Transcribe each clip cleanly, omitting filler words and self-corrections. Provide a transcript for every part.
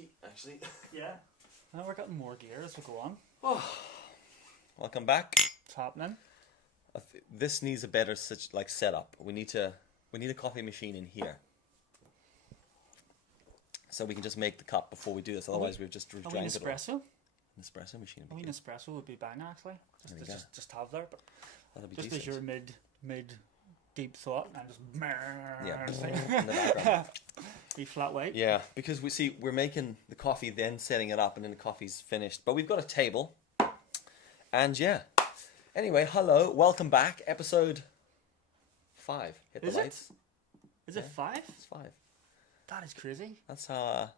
bulky, actually. Yeah. Now we're getting more gear as we go on. Oh, welcome back. It's happening. This needs a better setup. We need a coffee machine in here, so we can just make the cup before we do this. Otherwise, we've just drank it all. Espresso? An espresso machine. I mean, espresso would be bang actually. Just have there, but that'll be just decent. as you're mid deep thought, and just in the background. Be flat white. Yeah, because we're making the coffee, then setting it up, and then the coffee's finished. But we've got a table, and yeah. Anyway, hello, welcome back. Episode 5. Hit the lights. Is it 5? It's 5. That is crazy. That's how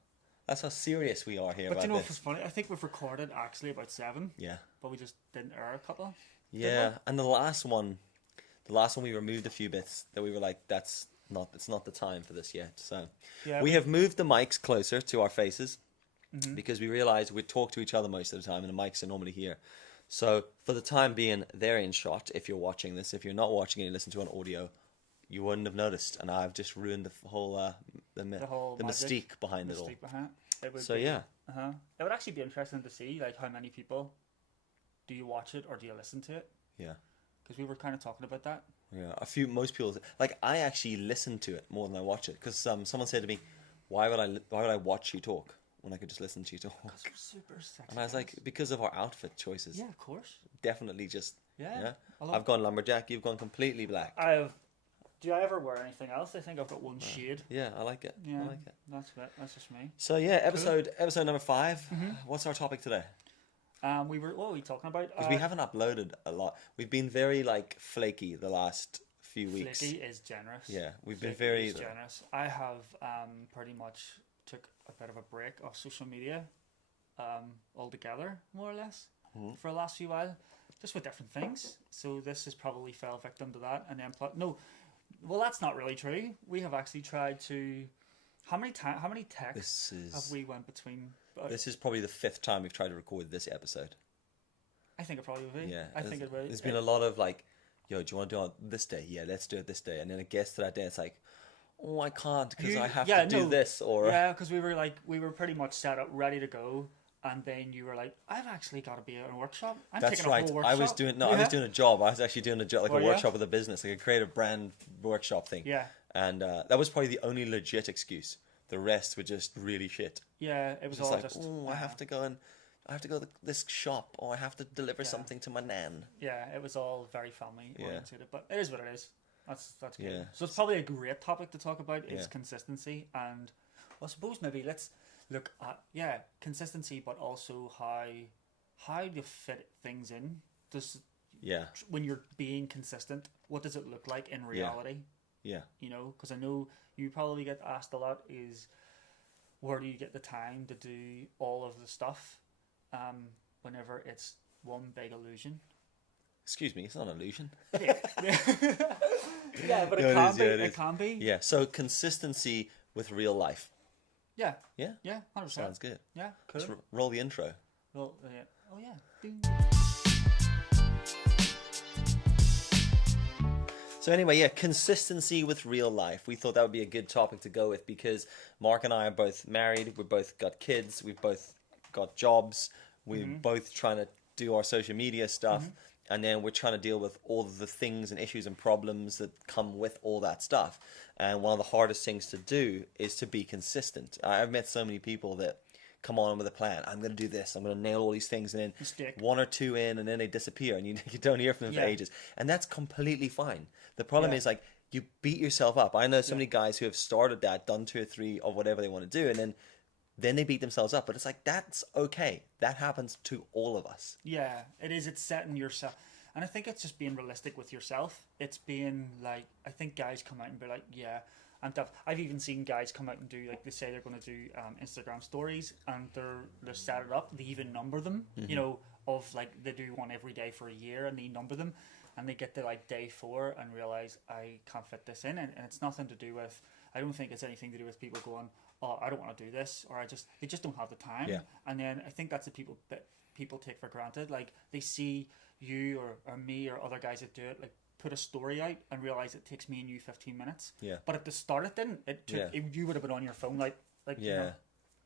serious we are here. But about you know this. what's funny? I think we've recorded actually about 7. Yeah. But we just didn't air a couple. Yeah, and the last one we removed a few bits that we were like, it's not the time for this yet. So yeah, we have moved the mics closer to our faces because we realized we talk to each other most of the time, and the mics are normally here. So for the time being, they're in shot. If you're watching this, if you're not watching and you listen to an audio, you wouldn't have noticed, and I've just ruined the whole the mystique behind it all. It would so yeah, it would actually be interesting to see like how many people do you watch it or do you listen to it? Yeah, because we were kind of talking about that. Yeah, most people like I actually listen to it more than I watch it because someone said to me, "Why would I watch you talk when I could just listen to you talk?" Because we're super sexy. And I was like, because of our outfit choices. Yeah, of course. Definitely just yeah. I've gone lumberjack. You've gone completely black. Do I ever wear anything else? I think I've got one shade. Yeah, I like it. Yeah, I like it. That's it. That's just me. So yeah, episode number 5. What's our topic today? What were we talking about? Because we haven't uploaded a lot. We've been very flaky the last few weeks. Flaky is generous. Yeah, we've been very generous. I have pretty much took a bit of a break off social media altogether, more or less, for the last few while, just with different things. So this has probably fell victim to that. And then well, that's not really true. We have actually tried to. How many texts have we went between? This is probably the 5th time we've tried to record this episode. I think it probably will be. Yeah, I think it will. There's been a lot of yo, do you want to do it this day? Yeah, let's do it this day. And then it gets to that day, it's like, oh, I can't because I have to do this. Or because we were pretty much set up, ready to go. And then you were like, I've actually got to be at a workshop. That's right. I was doing a job. I was actually doing a job, a workshop with a business, like a creative brand workshop thing. Yeah. And that was probably the only legit excuse. The rest were just really shit. Yeah, it was all just. Oh, I have to go to this shop, or I have to deliver something to my nan. Yeah, it was all very family oriented, but it is what it is. That's good. Yeah. So it's probably a great topic to talk about is consistency, and I suppose maybe let's look at consistency, but also how you fit things in. When you're being consistent, what does it look like in reality? Yeah. You know, because I know you probably get asked a lot is where do you get the time to do all of the stuff whenever it's one big illusion. Excuse me, it's not an illusion. Yeah, but it can be. Yeah, so consistency with real life. Yeah. Yeah? Yeah, 100%. Sounds good. Yeah, cool. Let's roll the intro. Oh, yeah. Ding. So anyway, consistency with real life. We thought that would be a good topic to go with because Mark and I are both married. We've both got kids. We've both got jobs. We're both trying to do our social media stuff. And then we're trying to deal with all of the things and issues and problems that come with all that stuff. And one of the hardest things to do is to be consistent. I've met so many people that come on with a plan. I'm going to do this. I'm going to nail all these things. And then 1 or 2 in, and then they disappear. And you don't hear from them for ages. And that's completely fine. The problem is, you beat yourself up. I know so many guys who have started that, done 2 or 3 of whatever they want to do, and then they beat themselves up. But it's like, that's okay. That happens to all of us. Yeah, it is. It's setting yourself. And I think it's just being realistic with yourself. It's being like, I think guys come out and be like, yeah, I'm tough. I've even seen guys come out and do, they say they're going to do Instagram stories, and they're set it up. They even number them, you know, of they do one every day for a year, and they number them. And they get to day 4 and realize I can't fit this in, and it's nothing to do with. I don't think it's anything to do with people going, oh, I don't want to do this, or they just don't have the time. Yeah. And then I think that's the people take for granted. They see you or me or other guys that do it, put a story out and realize it takes me and you 15 minutes. Yeah. But at the start it didn't. It took you would have been on your phone you know.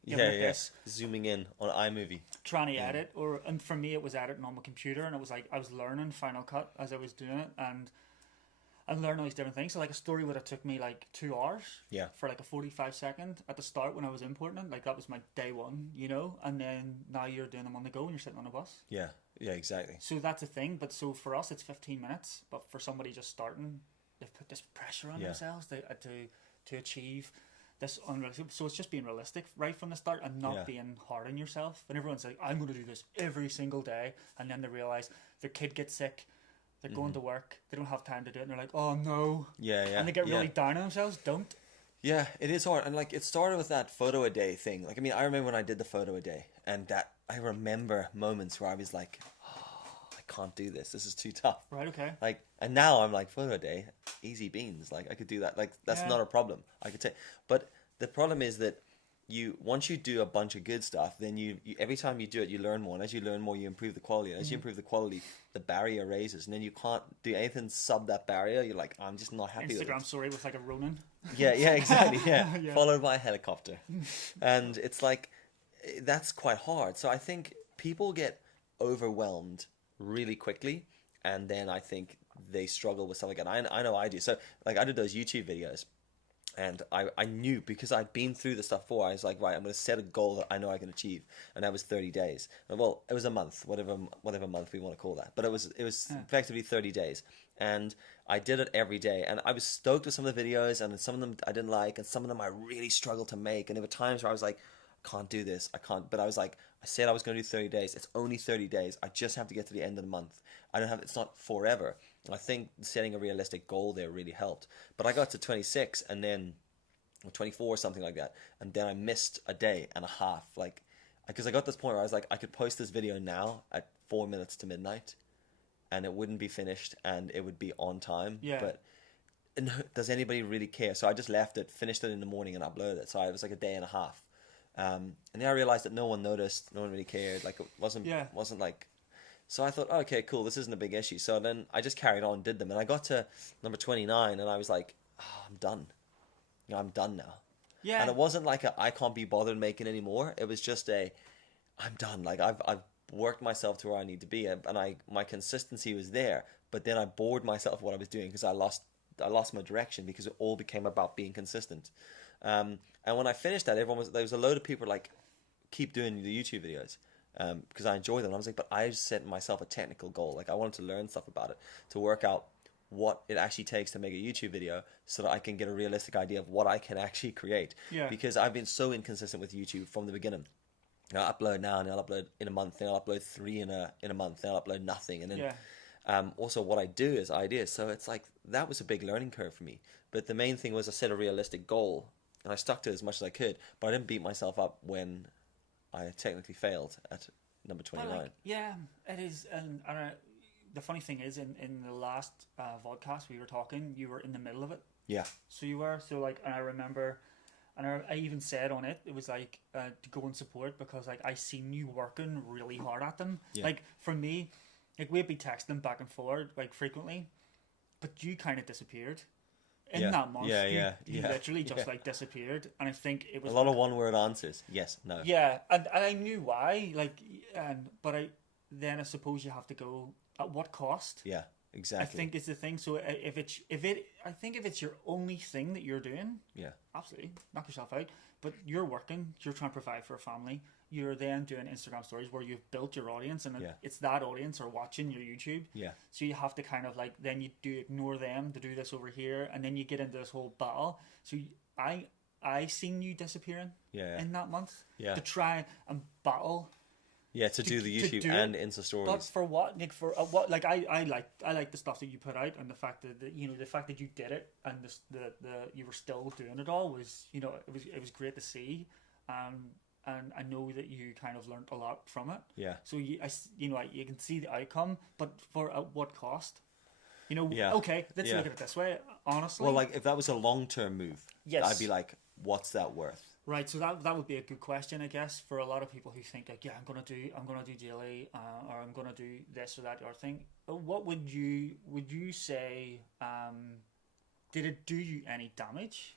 giving it this, zooming in on iMovie. trying to edit, and for me it was editing on my computer, and it was like I was learning Final Cut as I was doing it, and learning all these different things. So like a story would have took me like 2 hours for like a 45-second at the start when I was importing it. Like that was my day one, you know, and then now you're doing them on the go and you're sitting on a bus. Yeah, exactly. So that's a thing, but so for us it's 15 minutes, but for somebody just starting, they've put this pressure on themselves to achieve this unrealistic. So it's just being realistic right from the start and not being hard on yourself. And everyone's like, I'm going to do this every single day, and then they realize their kid gets sick, they're going to work, they don't have time to do it, and they're like, oh no. And they get really down on themselves. Don't. Yeah, it is hard. And like it started with that photo a day thing. Like, I mean, I remember when I did the photo a day, and that I remember moments where I was like, oh, I can't do this. This is too tough. Right, okay. Like, and now I'm like, photo a day, easy beans. Like I could do that. Like that's not a problem. I could take. But the problem is that once you do a bunch of good stuff, then you every time you do it, you learn more. And as you learn more, you improve the quality. And as you improve the quality, the barrier raises. And then you can't do anything sub that barrier. You're like, I'm just not happy with it. Instagram story with like a Ronin. Yeah, exactly. Yeah. Followed by a helicopter. And it's like, that's quite hard. So I think people get overwhelmed really quickly. And then I think they struggle with stuff like that. I know I do. So like I did those YouTube videos. And I knew, because I'd been through the stuff before, I was like, right, I'm going to set a goal that I know I can achieve. And that was 30 days. Well, it was a month, whatever month we want to call that. But it was effectively 30 days. And I did it every day. And I was stoked with some of the videos, and some of them I didn't like, and some of them I really struggled to make. And there were times where I was like, I can't do this. I can't. But I was like, I said I was going to do 30 days. It's only 30 days. I just have to get to the end of the month. It's not forever. I think setting a realistic goal there really helped. But I got to 26 and then, or 24 or something like that, and then I missed a day and a half. Like, because I got this point where I was like, I could post this video now at 4 minutes to midnight, and it wouldn't be finished, and it would be on time. Yeah. But does anybody really care? So I just left it, finished it in the morning, and uploaded it. So it was like a day and a half. And then I realized that no one noticed, no one really cared. Like it wasn't like. So I thought, okay, cool, this isn't a big issue. So then I just carried on, did them, and I got to number 29, and I was like, I'm done. I'm done now. Yeah. And it wasn't like I can't be bothered making anymore. It was just I'm done. Like I've worked myself to where I need to be, and my consistency was there. But then I bored myself with what I was doing because I lost my direction, because it all became about being consistent. And when I finished that, there was a load of people like, keep doing the YouTube videos. Because I enjoy them. And I was like, but I set myself a technical goal. Like I wanted to learn stuff about it, to work out what it actually takes to make a YouTube video, so that I can get a realistic idea of what I can actually create. Yeah. Because I've been so inconsistent with YouTube from the beginning. I'll upload now, and I'll upload in a month, then I'll upload 3 in a month, then I'll upload nothing. And then also what I do is ideas. So it's like, that was a big learning curve for me. But the main thing was I set a realistic goal, and I stuck to it as much as I could, but I didn't beat myself up when I technically failed at number 29. It is. And the funny thing is, in the last vodcast we were talking, you were in the middle of it. Yeah. So you were. So like, and I remember, and I even said on it, it was like to go and support, because like I seen you working really hard at them. Yeah. Like for me, like we'd be texting back and forth like frequently, but you kind of disappeared. In that month, you literally just like disappeared, and I think it was a lot of one-word answers. Yes, no. Yeah, and I knew why. Like, but I suppose you have to go at what cost. Yeah, exactly. I think it's the thing. So if it's your only thing that you're doing, absolutely knock yourself out. But you're working, you're trying to provide for a family. You're then doing Instagram stories where you've built your audience, and it's that audience are watching your YouTube. Yeah. So you have to kind of like, then you do ignore them to do this over here, and then you get into this whole battle. So I seen you disappearing in that month to try and battle. Yeah, to do the YouTube and Insta stories. But for what? Like for what? Like I like the stuff that you put out, and the fact that the fact that you did it, and the you were still doing it all was, it was great to see. And I know that you kind of learned a lot from it. Yeah. So you can see the outcome, but at what cost? Okay, let's look at it this way. Honestly, well, like if that was a long-term move, yes, I'd be like, what's that worth? Right. So that would be a good question, I guess, for a lot of people who think like, I'm gonna do daily, or I'm gonna do this or that or thing. What would you say? Did it do you any damage?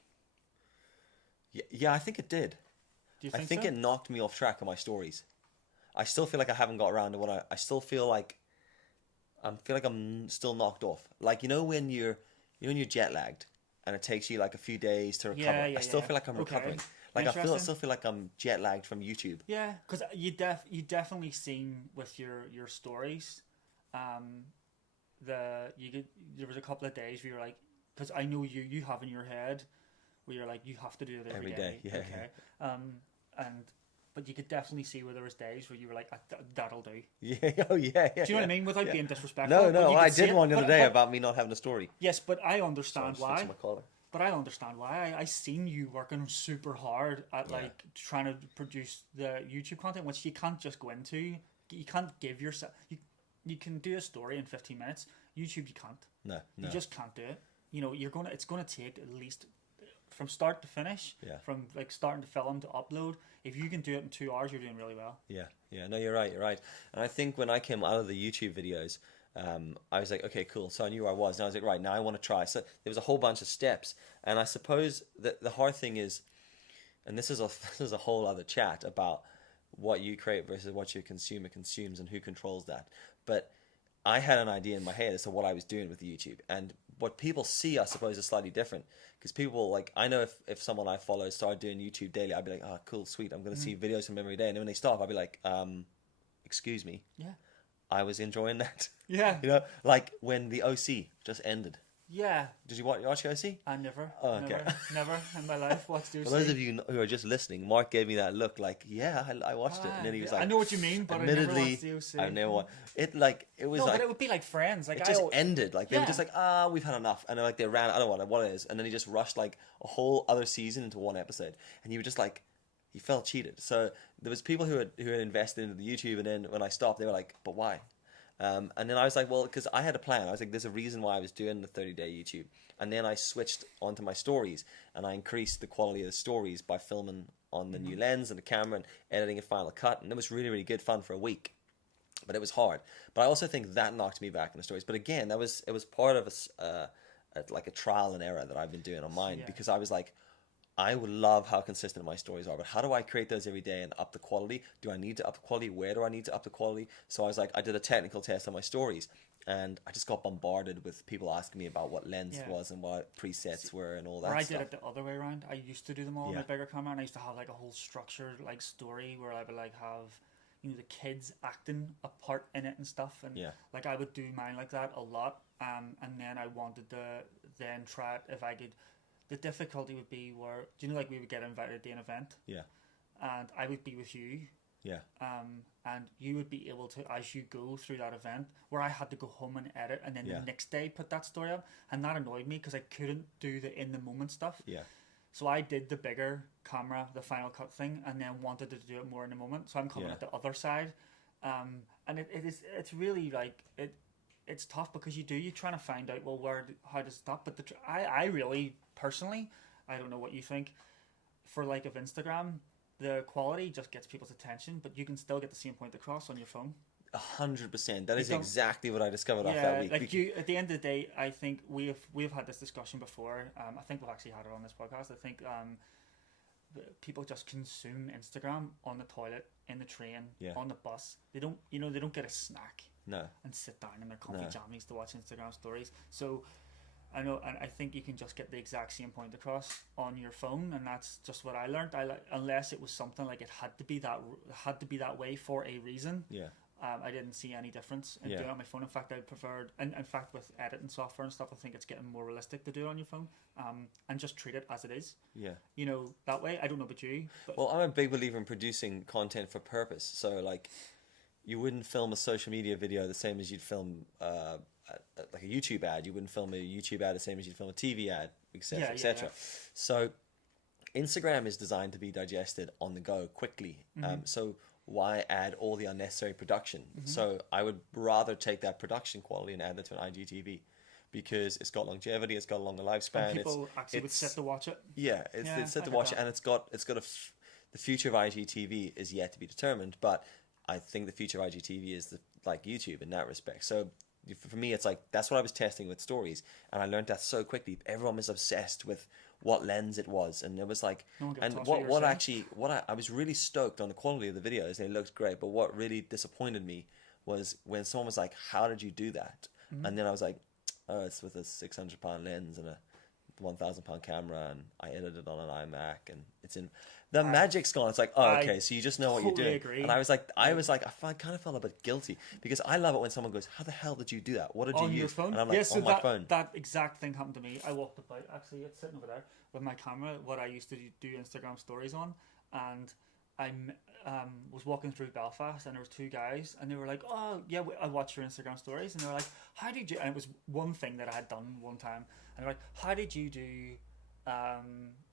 Yeah, I think it did. Do you I think think so? it knocked me off track of my stories. I still feel like I haven't got around to what I still feel like I'm still knocked off. Like when you're jet lagged and it takes you like a few days to recover. Yeah, yeah, I still yeah. feel like I'm Okay. recovering. Like Interesting. still feel like I'm jet lagged from YouTube. Yeah, because you definitely seen with your stories, um, there was a couple of days where you're like, because I know you have in your head where you're like you have to do it every day. Yeah, Okay. And but you could definitely see where there was days where you were like, that'll do. Yeah, oh yeah, yeah. Do you know what I mean? Without Yeah. being disrespectful. No, but no, you could I see did it. one the other But- day but- about me not having a story. Yes, but I So understand I'm just why. fixing my collar. But I understand why. I seen you working super hard at Yeah. like trying to produce the YouTube content, which you can't just go into. You can't give yourself. You can do a story in 15 minutes. YouTube, you can't. No. You just can't do it. You know, it's gonna take at least from start to finish. Yeah. From like starting to film to upload. If you can do it in 2 hours, you're doing really well. Yeah. No, you're right. And I think when I came out of the YouTube videos, I was like, okay, cool. So I knew where I was, and I was like, right, now I want to try. So there was a whole bunch of steps, and I suppose that the hard thing is, and this is a whole other chat about what you create versus what your consumer consumes and who controls that. But I had an idea in my head as to what I was doing with YouTube, and what people see, I suppose, is slightly different. Because people, like, I know if someone I follow started doing YouTube daily, I'd be like, oh, cool, sweet, I'm going to see videos from them every day. And then when they stop, I'd be like, excuse me, Yeah. I was enjoying that. Yeah. You know, like when the OC just ended. Yeah. Did you watch OC? I never. Oh, okay. Never in my life watched you. For those of you who are just listening, Mark gave me that look like, yeah, I watched it. And then he was like, I know what you mean, but I never admittedly, watched the OC. I never watched it. Like, it was No, like, but it would be like Friends. Like it just I, ended. Like, they were Yeah. just like, we've had enough. And then, like, they ran, I don't know what it is. And then he just rushed, like, a whole other season into one episode. And you were just like, you felt cheated. So there was people who had invested into the YouTube. And then when I stopped, they were like, but why? And then I was like, well, because I had a plan. I was like, there's a reason why I was doing the 30-day YouTube. And then I switched onto my stories, and I increased the quality of the stories by filming on the new lens and the camera and editing a Final Cut. And it was really, really good fun for a week. But it was hard. But I also think that knocked me back in the stories. But again, it was part of like a trial and error that I've been doing on mine, because I was like, I would love how consistent my stories are, but how do I create those every day and up the quality? Do I need to up the quality? Where do I need to up the quality? So I was like, I did a technical test on my stories, and I just got bombarded with people asking me about what lens it was and what presets were and all that I stuff. did it the other way around. I used to do them all on Yeah. my bigger camera, and I used to have like a whole structured like story where I would like have, you know, the kids acting a part in it and stuff, and like I would do mine like that a lot. And then I wanted to then try it if I could. The difficulty would be where, do you know, like we would get invited to an event, and I would be with you, and you would be able to, as you go through that event, where I had to go home and edit, and then the next day put that story up, and that annoyed me because I couldn't do the in the moment stuff. So I did the bigger camera, the Final Cut thing, and then wanted to do it more in the moment. So I'm coming at the other side, and it's really like it's tough because you're trying to find out, well, how does it stop? But I really personally, I don't know what you think, for like of Instagram, the quality just gets people's attention, but you can still get the same point across on your phone. 100%. That is exactly what I discovered off that week. Like you, at the end of the day, I think we've had this discussion before. I think we've actually had it on this podcast. I think people just consume Instagram on the toilet, in the train, on the bus. They don't get a snack. No. And sit down in their comfy jammies to watch Instagram stories. So I know, and I think you can just get the exact same point across on your phone, and that's just what I learned. Unless it was something like it had to be that way for a reason. I didn't see any difference in doing it on my phone. In fact, I preferred, and in fact, with editing software and stuff, I think it's getting more realistic to do it on your phone, and just treat it as it is. You know, that way. I don't know about you. But Well, I'm a big believer in producing content for purpose. So, like, you wouldn't film a social media video the same as you'd film like a YouTube ad. You wouldn't film a YouTube ad the same as you'd film a TV ad, etc., etc. So Instagram is designed to be digested on the go quickly. So why add all the unnecessary production? So I would rather take that production quality and add that to an IGTV, because it's got longevity, it's got a longer lifespan. And people actually would sit to watch it. Yeah, it's set to watch it, and it's got the future of IGTV is yet to be determined, but I think the future of IGTV is like YouTube in that respect. So for me, it's like, that's what I was testing with stories, and I learned that so quickly. Everyone is obsessed with what lens it was, and it was like, No one gave a and toss what you're actually, I was really stoked on the quality of the videos, and it looked great. But what really disappointed me was when someone was like, "How did you do that?" And then I was like, "Oh, it's with a £600 lens and a £1,000 camera, and I edited on an iMac, and it's in." The magic's gone. It's like, oh, I okay, so you just know what you're totally doing. agree. And I kind of felt a bit guilty because I love it when someone goes, "How the hell did you do that? What did you on use?" your phone. And I'm like, Yeah, so on my phone. that exact thing happened to me. I walked about, actually, it's sitting over there with my camera, what I used to do Instagram stories on, and I was walking through Belfast, and there was two guys, and they were like, "Oh yeah, I watched your Instagram stories," and they were like, "How did you?" And it was one thing that I had done one time, and they're like, "How did you do?"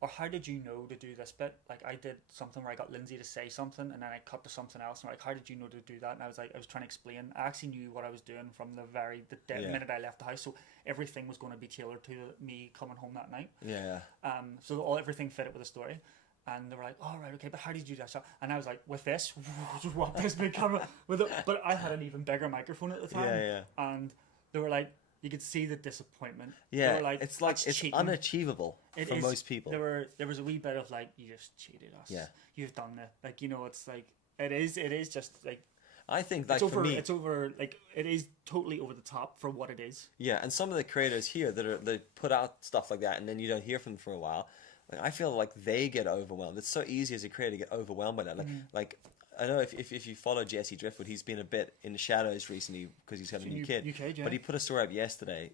Or how did you know to do this bit? Like, I did something where I got Lindsay to say something, and then I cut to something else, and like, how did you know to do that? And I was like, I was trying to explain. I actually knew what I was doing from the minute I left the house, so everything was going to be tailored to me coming home that night. Yeah. So everything fit it with the story. And they were like, "Oh right, okay, but how did you do that shot?" And I was like, "With this, just walk this big camera with it." But I had an even bigger microphone at the time. Yeah. And they were like, you could see the disappointment. Yeah, They were like, it's cheating. Unachievable for most people. There was a wee bit of like, you just cheated us. Yeah. You've done it. Like, it's like, it is just like, I think like it's for me, it's over, like, it is totally over the top for what it is. yeah. And some of the creators here they put out stuff like that, and then you don't hear from them for a while. Like, I feel like they get overwhelmed. It's so easy as a creator to get overwhelmed by that. Like I know if you follow Jesse Driftwood, he's been a bit in the shadows recently because he's had a new kid. Yeah. But he put a story up yesterday,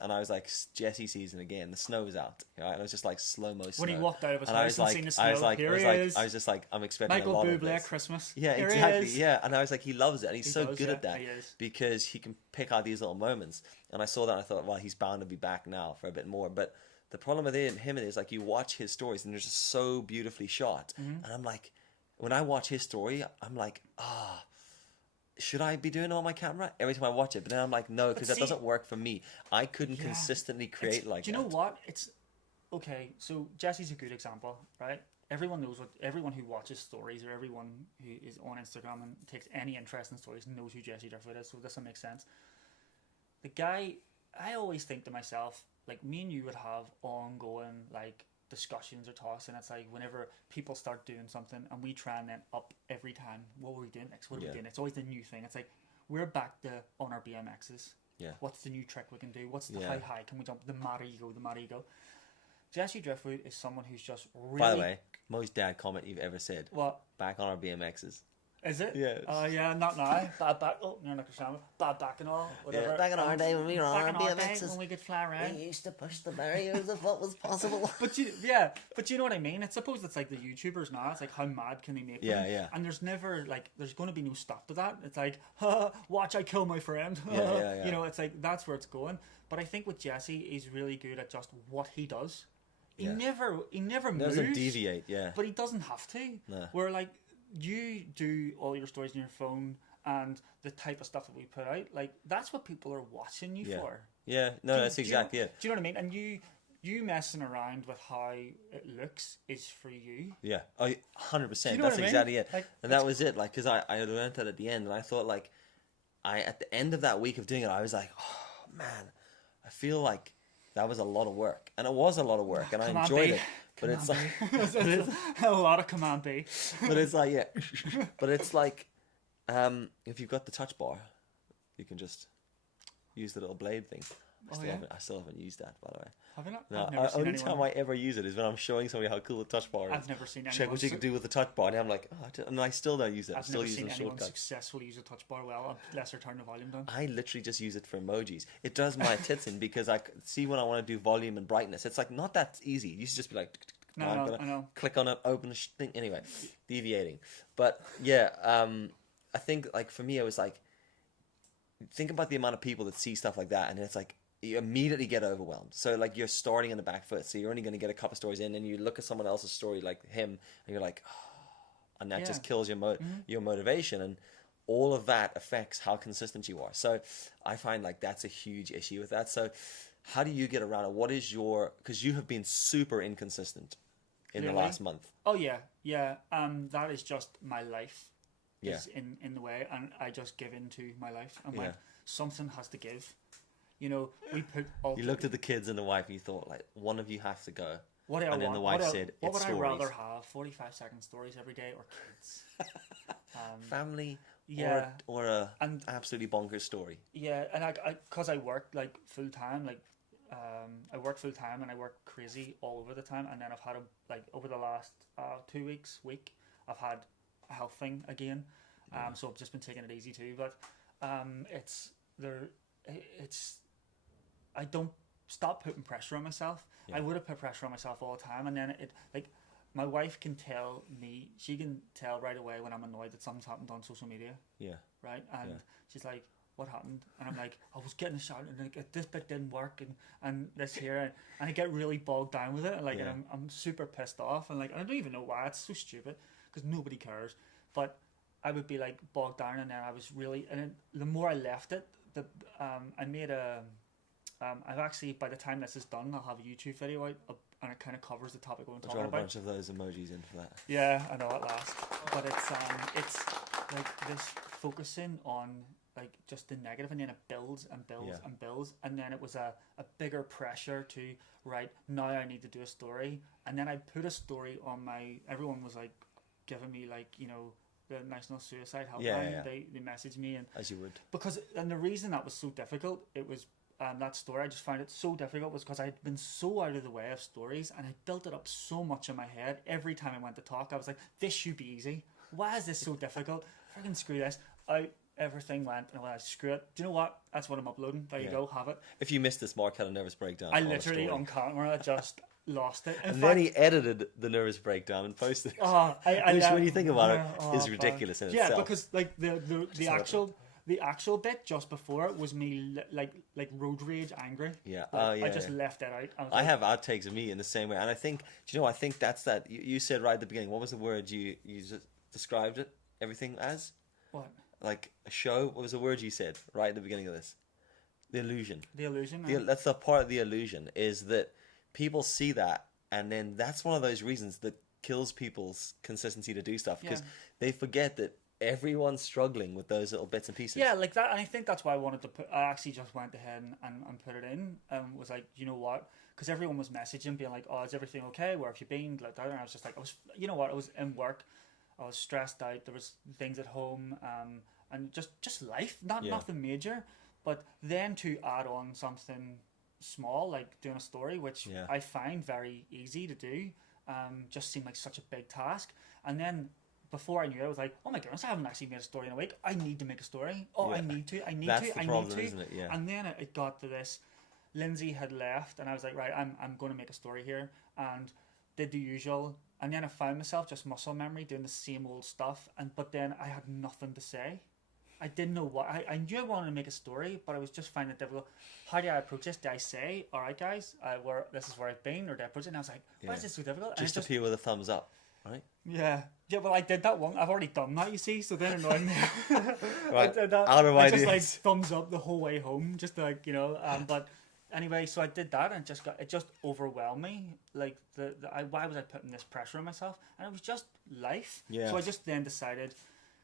and I was like, Jesse season again. The snow was out, right? And it was just like slow mo snow. When he walked out of his and house and seen the snow, I was just like, I'm expecting Michael a lot Bublé of this. Christmas. Yeah, Here exactly. Yeah, and I was like, he loves it, and he's so good at that he is. because he can pick out these little moments. And I saw that, and I thought, well, he's bound to be back now for a bit more. But the problem with him is like, you watch his stories, and they're just so beautifully shot, and I'm like, when I watch his story, I'm like, should I be doing it on my camera every time I watch it? But then I'm like, no, because that doesn't work for me. I couldn't consistently create like that. Do you know what? It's okay. So Jesse's a good example, right? Everyone who watches stories, or everyone who is on Instagram and takes any interest in stories knows who Jesse Driftwood is. So this will make sense. The guy, I always think to myself, like, me and you would have ongoing like discussions or talks, and it's like whenever people start doing something and we try and then up every time, what were we doing next? What are we doing? It's always the new thing. It's like, we're back on our BMXs. Yeah. What's the new trick we can do? What's the high? Can we jump the mad ego? Jesse Driftwood is someone who's just really... By the way, most dad comment you've ever said. What? Back on our BMXs. Is it? Yes. Yeah, not now. Bad back. Oh, you're not going to bad back and all. Whatever. Yeah, back in our day when we were on our BMXs. When we could fly around. We used to push the barriers of what was possible. But you know what I mean? I suppose it's like the YouTubers now. It's like, how mad can they make them? Yeah. And there's never, like, there's going to be no stop to that. It's like, watch I kill my friend. Yeah. You know, it's like, that's where it's going. But I think with Jesse, he's really good at just what he does. He never moves. Doesn't deviate, But he doesn't have to. No. Where, like, you do all your stories on your phone and the type of stuff that we put out, like, that's what people are watching you for. Yeah, no, that's exactly it. Do you know what I mean? And you messing around with how it looks is for you. Yeah, 100%. You know That's what I mean? exactly it. Like, and that was it. Like, because I learned that at the end, and I thought, like, at the end of that week of doing it, I was like, oh man, I feel like that was a lot of work, and it was a lot of work, and I enjoyed it. But it's like a lot of Command B. But it's like but it's like, if you've got the touch bar, you can just use the little blade thing. I still haven't used that, by the way. Have you not? No, only time I ever use it is when I'm showing somebody how cool the touch bar is. I've never seen anyone. Check what you can do with the touch bar, and I'm like, and I still don't use it. I've still never seen the anyone shortcuts. successfully use a touch bar well, unless they're turning the volume down. I literally just use it for emojis. It does my tits in because I see when I want to do volume and brightness. It's like not that easy. You should just be like, I know. click on it, open the thing. Anyway, deviating. But yeah, I think like for me, it was like, think about the amount of people that see stuff like that, and it's like, you immediately get overwhelmed. So like you're starting in the back foot, so you're only going to get a couple stories in, and you look at someone else's story like him, and you're like, oh, and that just kills your your motivation, and all of that affects how consistent you are. So I find like that's a huge issue with that. So how do you get around it? What is because you have been super inconsistent in the last month. Oh yeah. That is just my life. Is Yeah. in the way, and I just give into my life. I'm like, something has to give. You know, we put. You looked at the kids and the wife, and you thought, like, one of you have to go. What do I And then want? the wife what said, what "It's would I rather stories." have? 45-second stories every day or kids? Family, Yeah, or a and absolutely bonkers story. yeah, and cause I work like full time, like I work full time and I work crazy all over the time, and then I've had over the last 2 weeks, I've had a health thing again, so I've just been taking it easy too. But it's there, it's I don't stop putting pressure on myself. Yeah. I would have put pressure on myself all the time, and then it like my wife can tell me, she can tell right away when I'm annoyed that something's happened on social media, Yeah. right? And Yeah. she's like, "What happened?" And I'm like, "I was getting a shout, and like, this bit didn't work, and this here," and I get really bogged down with it, and like, Yeah. and I'm super pissed off, and like, I don't even know why. It's so stupid because nobody cares, but I would be like bogged down, and then I was really, and then the more I left it, I made a. I've actually, by the time this is done, I'll have a YouTube video out, and it kind of covers the topic I'm I'll talking draw a about. bunch of those emojis in for that. Yeah, I know at last, but it's like this focusing on like just the negative, and then it builds and builds Yeah. and builds, and then it was a bigger pressure to right now I need to do a story, and then I put a story on my. Everyone was like giving me like the National Suicide Helpline. Yeah. They messaged me, and As you would. because and the reason that was so difficult, it was that story, I just found it so difficult, was because I'd been so out of the way of stories, and I built it up so much in my head. Every time I went to talk, I was like, this should be easy. Why is this so difficult? Freaking screw this. Out, everything went, and I went, screw it. Do you know what? That's what I'm uploading. There you Yeah. go, have it. If you missed this, Mark had a nervous breakdown. I on a literally, story. on camera, just lost it. In And fact, then he edited the nervous breakdown and posted it. Which, when you think about it, is ridiculous in yeah, itself. because like the actual bit just before it was me like road rage angry. Yeah. Like, Yeah. I just left it out. I have outtakes of me in the same way, and I think, I think that's that. You said right at the beginning. What was the word you just described it? Everything as What? like a show. What was the word you said right at the beginning of this? The illusion. The illusion. That's the part of the illusion, is that people see that, and then that's one of those reasons that kills people's consistency to do stuff, because they forget that everyone's struggling with those little bits and pieces. Yeah, like that. And I think that's why I wanted to put. I actually just went ahead and put it in. Was like, you know what? Because everyone was messaging, being like, "Oh, is everything okay? Where have you been?" Like that. And I was just like, you know what? I was in work. I was stressed out. There was things at home, and just life. Nothing major. But then to add on something small, like doing a story, which I find very easy to do, just seemed like such a big task. And then before I knew it, I was like, oh my goodness, I haven't actually made a story in a week. I need to make a story. Oh, I need to. That's the problem, isn't it? Yeah. And then it got to this. Lindsay had left, and I was like, right, I'm going to make a story here, and did the usual. And then I found myself just muscle memory doing the same old stuff, but then I had nothing to say. I didn't know what I knew I wanted to make a story, but I was just finding it difficult. How do I approach this? Do I say, all right, guys, this is where I've been, or do I approach it? And I was like, why is this so difficult? And Just appear with a thumbs up, right? Yeah. Well, I did that one. I've already done that, you see, so then annoying me. Right. I did that. Out of I ideas. just like thumbs up the whole way home, just like but anyway, so I did that, and it just overwhelmed me. Like why was I putting this pressure on myself? And it was just life. Yeah. So I just then decided,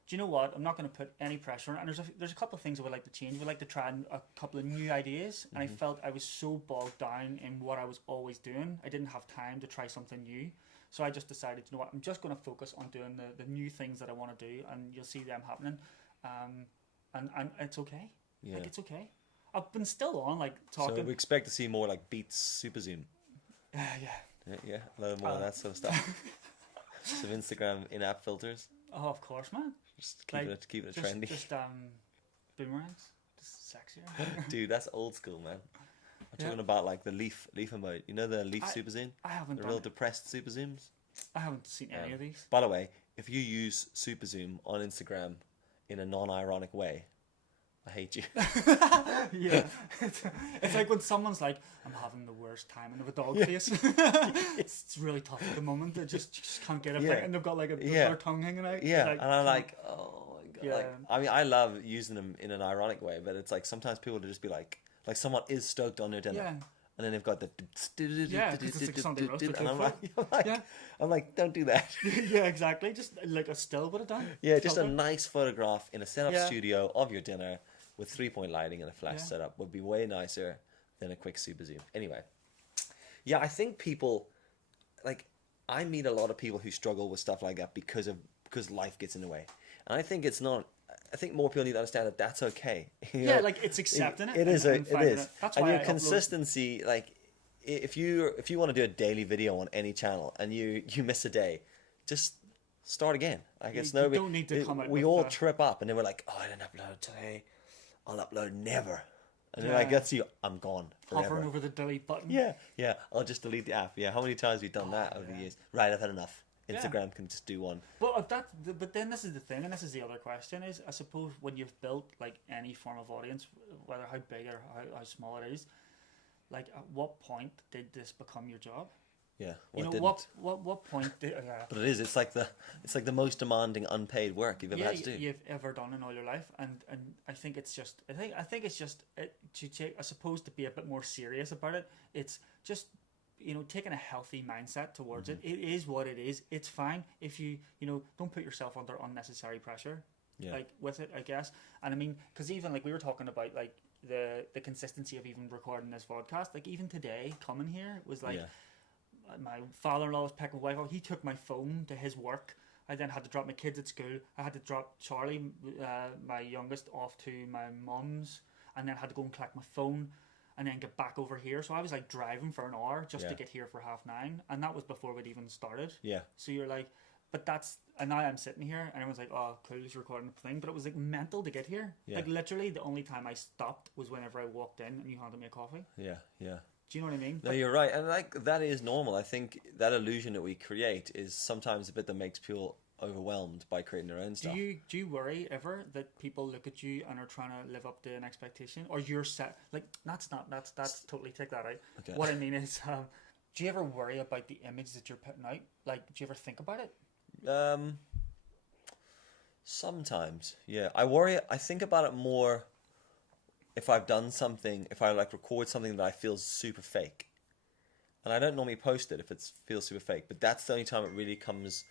do you know what? I'm not going to put any pressure on it. And there's a couple of things I would like to change. I would like to try a couple of new ideas. And I felt I was so bogged down in what I was always doing. I didn't have time to try something new. So I just decided, you know what? I'm just going to focus on doing the new things that I want to do, and you'll see them happening. And it's okay. Yeah. Like, it's okay. I've been still on, like, talking. So we expect to see more like Beats Super Zoom. Yeah. Yeah, a little more of that sort of stuff. Some Instagram in-app filters. Oh, of course, man. Just keeping it trendy. Just boomerangs. Just sexier. Dude, that's old school, man. I'm talking about like the leaf emote. You know the leaf super zoom? I haven't The done real it. depressed super zooms? I haven't seen any of these. By the way, if you use super zoom on Instagram in a non-ironic way, I hate you. Yeah. It's like when someone's like, I'm having the worst time, and they have a dog face. It's really tough at the moment. They just can't get it right, and they've got like their tongue hanging out. Yeah, like, and I'm like, oh my god. Yeah. Like, I mean, I love using them in an ironic way, but it's like sometimes people will just be like someone is stoked on their dinner. Yeah. And then they've got the 'cause it's like Sunday roast or and I'm tofu. I'm like, don't do that. Yeah, exactly. Just like a still would have done. Yeah, just a nice photograph in a set-up Yeah. studio of your dinner with 3-point lighting and a flash Yeah. setup would be way nicer than a quick super zoom. Anyway, yeah, I think people like I meet a lot of people who struggle with stuff like that because life gets in the way, and I think it's not. I think more people need to understand that that's okay. Yeah, like it's accepting it. It is. And It is. That's And why your I consistency, like if you want to do a daily video on any channel and you miss a day, just start again. Like it's You don't need to come out we with all the- trip up and then we're like, oh, I didn't upload today. I'll upload never. And then Yeah. like that's you. I'm gone forever. hovering over the delete button. Yeah, yeah. I'll just delete the app. Yeah. How many times have we done that over the years? Right. I've had enough. Instagram can just do one. But but then this is the thing, and this is the other question: is I suppose when you've built like any form of audience, whether how big or how small it is, like at what point did this become your job? Yeah. You know, didn't? what point did But it is. It's like the most demanding unpaid work you've ever had to do. you've ever done in all your life, and I think it's just I think it's just to take, I suppose, to be a bit more serious about it. It's just, you know, taking a healthy mindset towards it. It is what it is. It's fine if you don't put yourself under unnecessary pressure. Yeah. Like with it, I guess. And I mean, because even like we were talking about like the consistency of even recording this podcast. Like even today, coming here was like. Yeah. My father-in-law was picking my wife up. He took my phone to his work. I then had to drop my kids at school. I had to drop Charlie, my youngest, off to my mum's, and then had to go and collect my phone, and then get back over here. So I was like driving for an hour just to get here for 9:30, and that was before we'd even started. Yeah. So you're like, but that's, and now I'm sitting here, and everyone's like, oh, cool, he's recording the thing. But it was like mental to get here. Yeah. Like literally, the only time I stopped was whenever I walked in and you handed me a coffee. Yeah. Yeah. Do you know what I mean? No, you're right, and like that is normal. I think that illusion that we create is sometimes a bit that makes people overwhelmed by creating their own stuff. Do you worry ever that people look at you and are trying to live up to an expectation, or you're set? Like that's totally take that out. Okay. What I mean is, do you ever worry about the image that you're putting out? Like, do you ever think about it? Sometimes, yeah. I worry. I think about it more if I've done something, if I like record something that I feel super fake. And I don't normally post it if it feels super fake, but that's the only time it really comes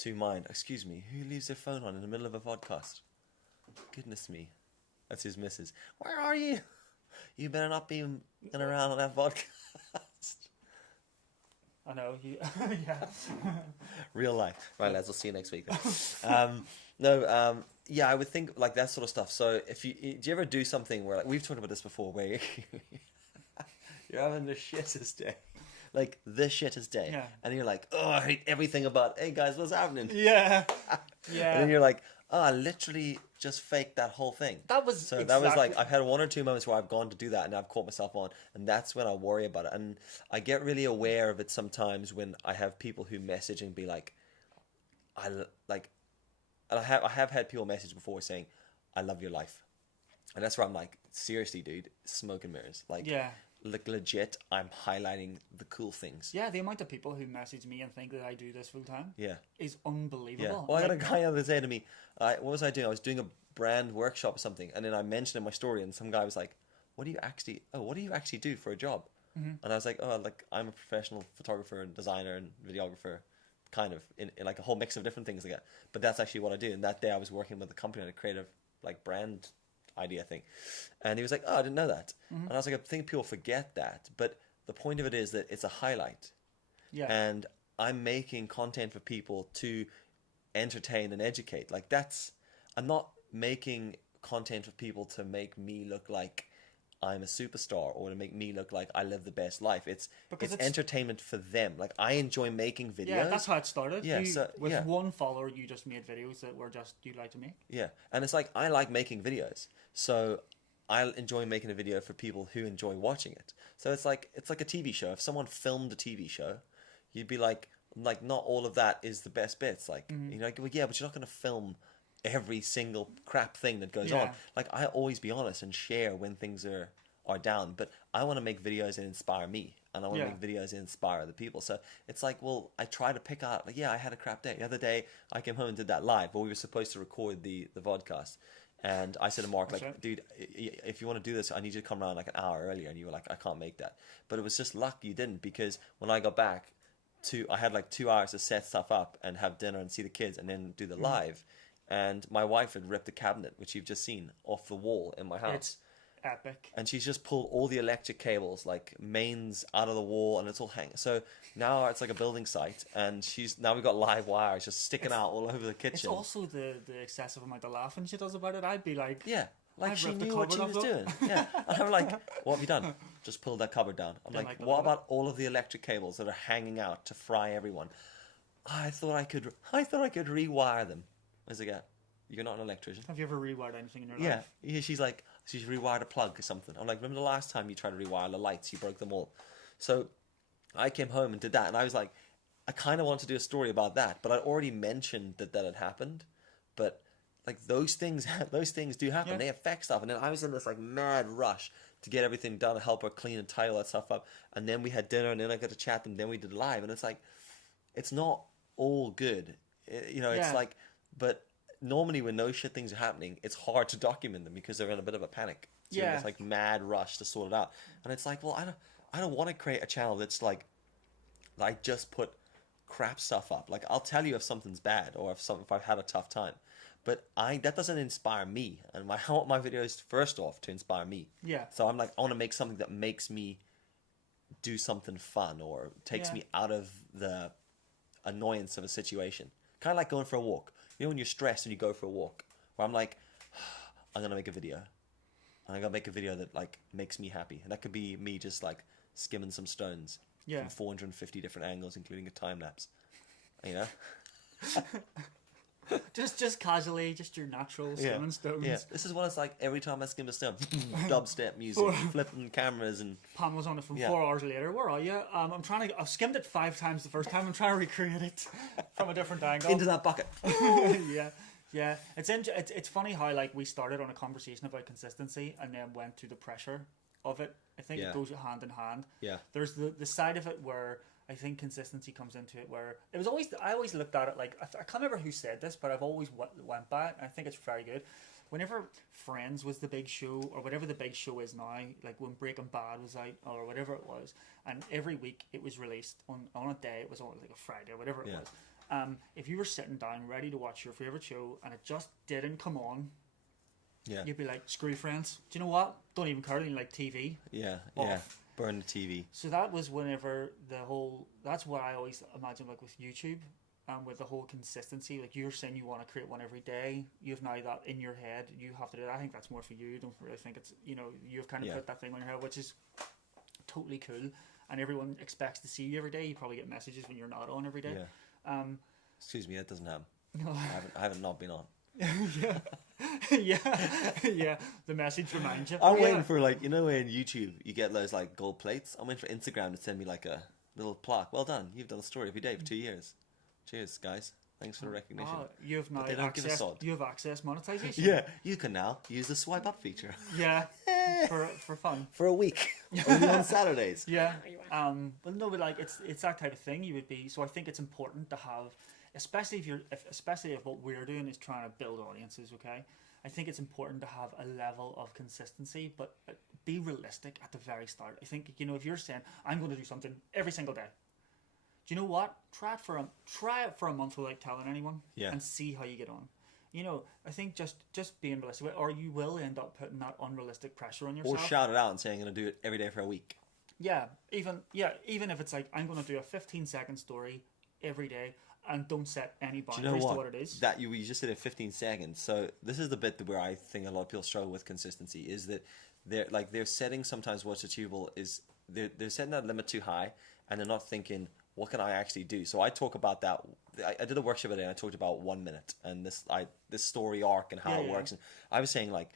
to mind. Excuse me, who leaves their phone on in the middle of a podcast? Goodness me. That's his missus. Where are you? You better not be in around on that podcast. I know you. Yeah. Real life. Right, lads, I'll see you next week. Yeah, I would think like that sort of stuff. So do you ever do something where, like, we've talked about this before, where you're having the shittest day, like the shittest day, Yeah. and you're like, oh, I hate everything about. Hey guys, what's happening? Yeah. Yeah. And then you're like, oh, I literally just faked that whole thing. That was That was like, I've had 1 or 2 moments where I've gone to do that and I've caught myself on, and that's when I worry about it. And I get really aware of it sometimes when I have people who message and be like, and I have had people message before saying, I love your life. And that's where I'm like, seriously, dude, smoke and mirrors. Like, Yeah. like legit, I'm highlighting the cool things. Yeah, the amount of people who message me and think that I do this full time Yeah. is unbelievable. Yeah. Well, I got a Like, guy the other day to me. What was I doing? I was doing a brand workshop or something, and then I mentioned in my story, and some guy was like, what do you actually do for a job? Mm-hmm. And I was like, oh, like I'm a professional photographer and designer and videographer, kind of in like a whole mix of different things like that. But that's actually what I do. And that day I was working with a company on a creative like brand idea thing. And he was like, oh, I didn't know that. Mm-hmm. And I was like, I think people forget that. But the point of it is that it's a highlight. Yeah. And I'm making content for people to entertain and educate. Like I'm not making content for people to make me look like I'm a superstar or to make me look like I live the best life. It's entertainment for them. Like I enjoy making videos. Yeah, that's how it started. Yeah, With one follower, you just made videos that were just you like to make. Yeah, and it's like I like making videos, so I enjoy making a video for people who enjoy watching it. So it's like a TV show. If someone filmed a TV show, you'd be like not all of that is the best bits. Like you know, like, well, yeah, but you're not going to film every single crap thing that goes on. Like I always be honest and share when things are down, but I want to make videos that inspire me, and I want to make videos that inspire other people. So it's like, well, I try to pick out, like, yeah, I had a crap day. The other day I came home and did that live, but we were supposed to record the vodcast, and I said to Mark, like, dude, if you want to do this, I need you to come around like an hour earlier. And you were like, I can't make that. But it was just luck you didn't, because when I got back I had like 2 hours to set stuff up and have dinner and see the kids and then do the live. And my wife had ripped the cabinet, which you've just seen, off the wall in my house. epic. And she's just pulled all the electric cables, like mains out of the wall, and it's all hanging. So now it's like a building site, and now we've got live wires just sticking out all over the kitchen. It's also the excessive amount of laughing she does about it. I'd be like, yeah, like I've she ripped the knew what she cupboard was off doing. Yeah, and I'm like, what have you done? Just pulled that cupboard down. I'm Don't like, like what that. about all of the electric cables that are hanging out to fry everyone? I thought I could rewire them. As a guy, you're not an electrician. Have you ever rewired anything in your Yeah, life? yeah. She's like, she's rewired a plug or something. I'm like, remember the last time you tried to rewire the lights? You broke them all. So I came home and did that, and I was like, I kind of want to do a story about that, but I already mentioned that had happened. But like those things do happen. Yeah. They affect stuff. And then I was in this like mad rush to get everything done, and help her clean and tie all that stuff up. And then we had dinner, and then I got to chat, and then we did live. And it's like, it's not all good, you know. It's Yeah. like, but normally when those shit things are happening, it's hard to document them because they're in a bit of a panic. So Yeah. it's like mad rush to sort it out. And it's like, well, I don't want to create a channel that's like just put crap stuff up. Like I'll tell you if something's bad or if I've had a tough time, but that doesn't inspire me. And I want my videos first off to inspire me. Yeah. So I'm like, I want to make something that makes me do something fun or takes Yeah. me out of the annoyance of a situation. Kind of like going for a walk. You know when you're stressed and you go for a walk, where I'm like, I'm gonna make a video, and I'm gonna make a video that like makes me happy, and that could be me just like skimming some stones Yeah. from 450 different angles, including a time lapse. You know? Just casually, just your natural skimming stones. Yeah. This is what it's like every time I skim a stone. Dubstep music, flipping cameras, and Pam was on it from Yeah. 4 hours later. Where are you? I've skimmed it 5 times the first time. I'm trying to recreate it from a different angle. into that bucket. Yeah. It's funny how like we started on a conversation about consistency and then went to the pressure of it. I think Yeah. it goes hand in hand. Yeah. There's the side of it where I think consistency comes into it, where I always looked at it like, I can't remember who said this, but I've always went by it, and I think it's very good. Whenever Friends was the big show, or whatever the big show is now, like when Breaking Bad was out, or whatever it was, and every week it was released on a day, it was on like a Friday or whatever it Yeah. was. If you were sitting down ready to watch your favorite show and it just didn't come on, Yeah. you'd be like, screw Friends. Do you know what? Don't even care. Like TV. Yeah. Off. Burn the TV. So that was whenever that's what I always imagine, like with YouTube, with the whole consistency. Like you're saying you want to create one every day. You've now that in your head, you have to do that. I think that's more for you. I don't really think it's, you've kind of Yeah. put that thing on your head, which is totally cool. And everyone expects to see you every day. You probably get messages when you're not on every day. Yeah. Excuse me, that doesn't happen. No. I haven't not been on. yeah. The message reminds you. I'm Yeah. waiting for like, when YouTube you get those like gold plates. I'm waiting for Instagram to send me like a little plaque. Well done, you've done a story every day for 2 years. Cheers, guys. Thanks for the recognition. You have now But they don't give a access. sod. You have access monetization. Yeah, you can now use the swipe up feature Yeah. for fun. for a week, only on Saturdays. Yeah. But no, but like it's that type of thing. You would be. So I think it's important to have, especially if what we're doing is trying to build audiences. Okay, I think it's important to have a level of consistency, but be realistic at the very start. I think if you're saying I'm going to do something every single day, do you know what? Try it for a month without telling anyone, Yeah. and see how you get on. I think just being realistic, or you will end up putting that unrealistic pressure on Or yourself. shout it out and say I'm going to do it every day for a week. Yeah, even if it's like I'm going to do a 15-second story every day and don't set any Do you boundaries know to what? what it is. That you just said in 15 seconds. So this is the bit where I think a lot of people struggle with consistency, is that they're setting sometimes what's achievable is they're setting that limit too high, and they're not thinking, what can I actually do? So I talk about that. I did a workshop today and I talked about 1 minute and this story arc and how it works. And I was saying like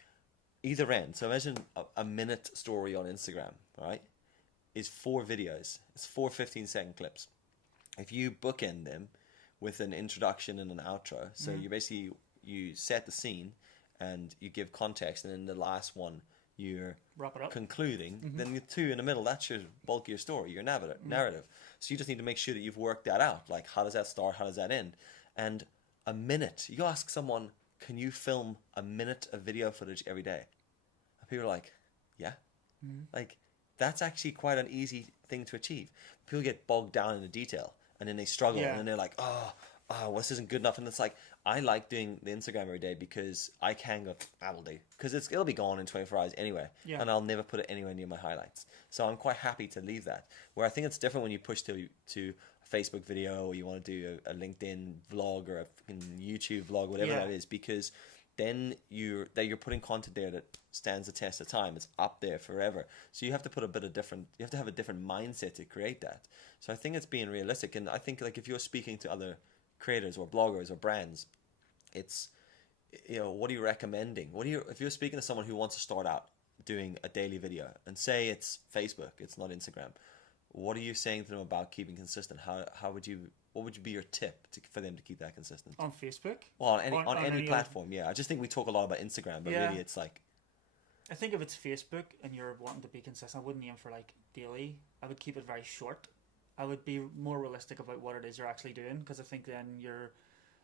either end. So imagine a minute story on Instagram, right? Is 4 videos. It's 4 15-second clips. If you bookend them with an introduction and an outro, so you set the scene and you give context, and then the last one you're Wrap it up. concluding, then the 2 in the middle, that's your bulk of your story, your narrative. So you just need to make sure that you've worked that out. Like, how does that start? How does that end? And a minute, you ask someone, can you film a minute of video footage every day? And people are like, yeah. Like, that's actually quite an easy thing to achieve. People get bogged down in the detail, and then they struggle, and then they're like, oh, oh, well, this isn't good enough. And it's like, I like doing the Instagram every day because I can go, that'll do. Because it'll be gone in 24 hours anyway. Yeah. And I'll never put it anywhere near my highlights. So I'm quite happy to leave that. Where I think it's different when you push to a Facebook video, or you want to do a LinkedIn vlog or a fucking YouTube vlog, whatever Yeah. that is, because then you're putting content there that stands the test of time. It's up there forever. So you have to put you have to have a different mindset to create that. So I think it's being realistic. And I think, like, if you're speaking to other creators or bloggers or brands, it's, what are you recommending? If you're speaking to someone who wants to start out doing a daily video, and say it's Facebook, it's not Instagram, what are you saying to them about keeping consistent? What would be your tip for them to keep that consistent? On Facebook? Well, on any other- platform, yeah. I just think we talk a lot about Instagram, but Yeah. really it's like, I think if it's Facebook and you're wanting to be consistent, I wouldn't aim for like daily. I would keep it very short. I would be more realistic about what it is you're actually doing, because I think then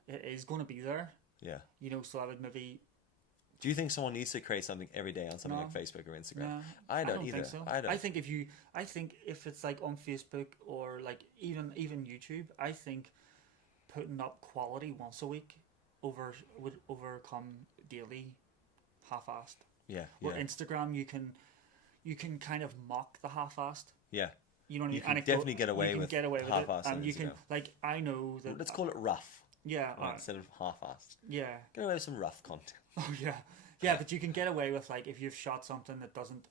it is going to be there. yeah. So I would maybe. Do you think someone needs to create something every day on something No. like Facebook or Instagram? No, I don't either. think so. I don't. I think if it's like on Facebook or like even YouTube, I think putting up quality once a week would overcome daily half-assed. Yeah. Or Yeah. Instagram, you can kind of mock the half-assed. Yeah. You know what I mean? You can And it definitely get away with half-assed it. on And you can, Instagram. like, I know that. Let's call it rough Yeah. Alright. instead of half-assed. Yeah. Get away with some rough content. Oh yeah. Yeah, but you can get away with, like, if you've shot something that doesn't,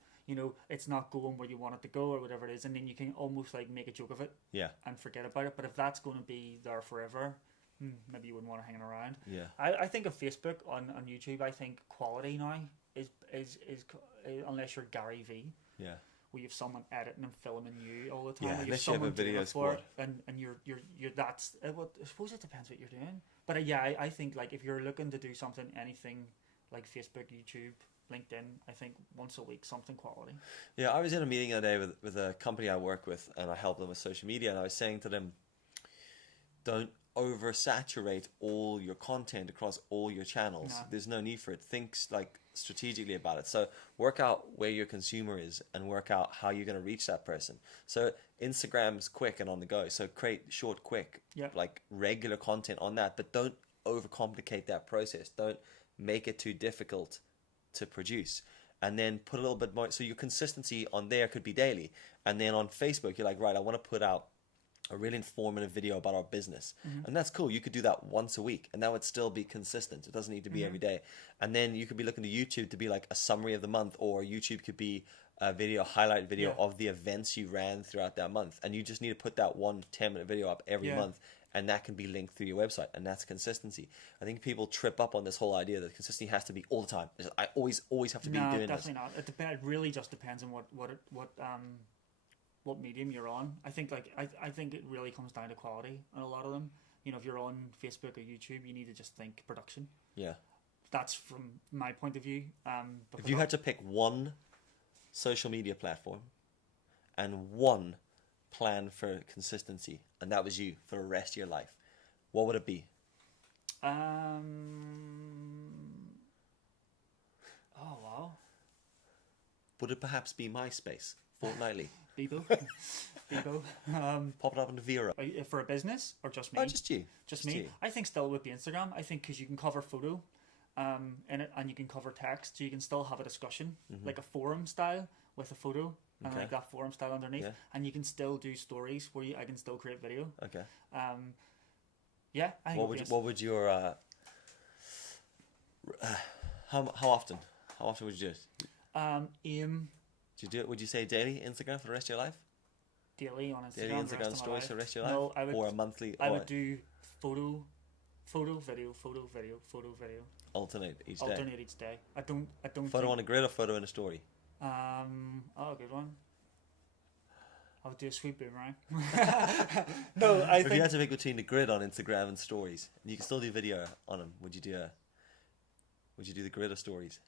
it's not going where you want it to go or whatever it is, and then you can almost like make a joke of it Yeah. and forget about it. But if that's going to be there forever, maybe you wouldn't want to hang around. Yeah. I think of Facebook on YouTube. I think quality now is unless you're Gary V, Yeah. where you have someone editing and filming you all the time. Yeah, or you unless you have a someone doing video it for squad. it, and you're that's well, I suppose it depends what you're doing. But yeah, I think, like, if you're looking to do anything like Facebook, YouTube, LinkedIn, I think once a week, something quality. Yeah, I was in a meeting the other day with a company I work with, and I help them with social media, and I was saying to them, don't oversaturate all your content across all your channels. No. There's no need for it. Think like strategically about it. So work out where your consumer is and work out how you're going to reach that person. So Instagram's quick and on the go. So create short, quick, like regular content on that, but don't overcomplicate that process. Don't make it too difficult to produce. And then put a little bit more, so your consistency on there could be daily. And then on Facebook, you're like, right, I want to put out a really informative video about our business. And that's cool. You could do that once a week and that would still be consistent. It doesn't need to be every day. And then you could be looking to YouTube to be like a summary of the month, or YouTube could be a highlight video of the events you ran throughout that month. And you just need to put that 1 10-minute video up every month, and that can be linked through your website, and that's consistency. I think people trip up on this whole idea that consistency has to be all the time. I always have to be doing this. No, definitely not. It really just depends on what medium you're on. I think I think it really comes down to quality on a lot of them. If you're on Facebook or YouTube, you need to just think production. Yeah. That's from my point of view. If you had to pick one social media platform and one plan for consistency, and that was you for the rest of your life, what would it be? Oh wow. Would it perhaps be MySpace fortnightly? Bebo. Pop it up into Vero. For a business or just me? Oh, just you. Just me. you. I think still would be Instagram. I think because you can cover photo in it, and you can cover text, so you can still have a discussion, like a forum style with a photo, and like that forum style underneath, and you can still do stories where I can still create video. Okay. Yeah. I think What would your how often would you do it? Aim Do you do it? Would you say daily Instagram for the rest of your life? daily on Instagram. Daily the rest Instagram of my stories life. for the rest of your life? No, I would. Or a monthly? I would do photo, video, photo, video. Alternate each day. Alternate each day. I don't. Photo on a grid or photo in a story? Good one. I would do a sweet boomerang. No, I If think. you had to pick between the grid on Instagram and stories, and you can still do video on them, would you do the grid or stories?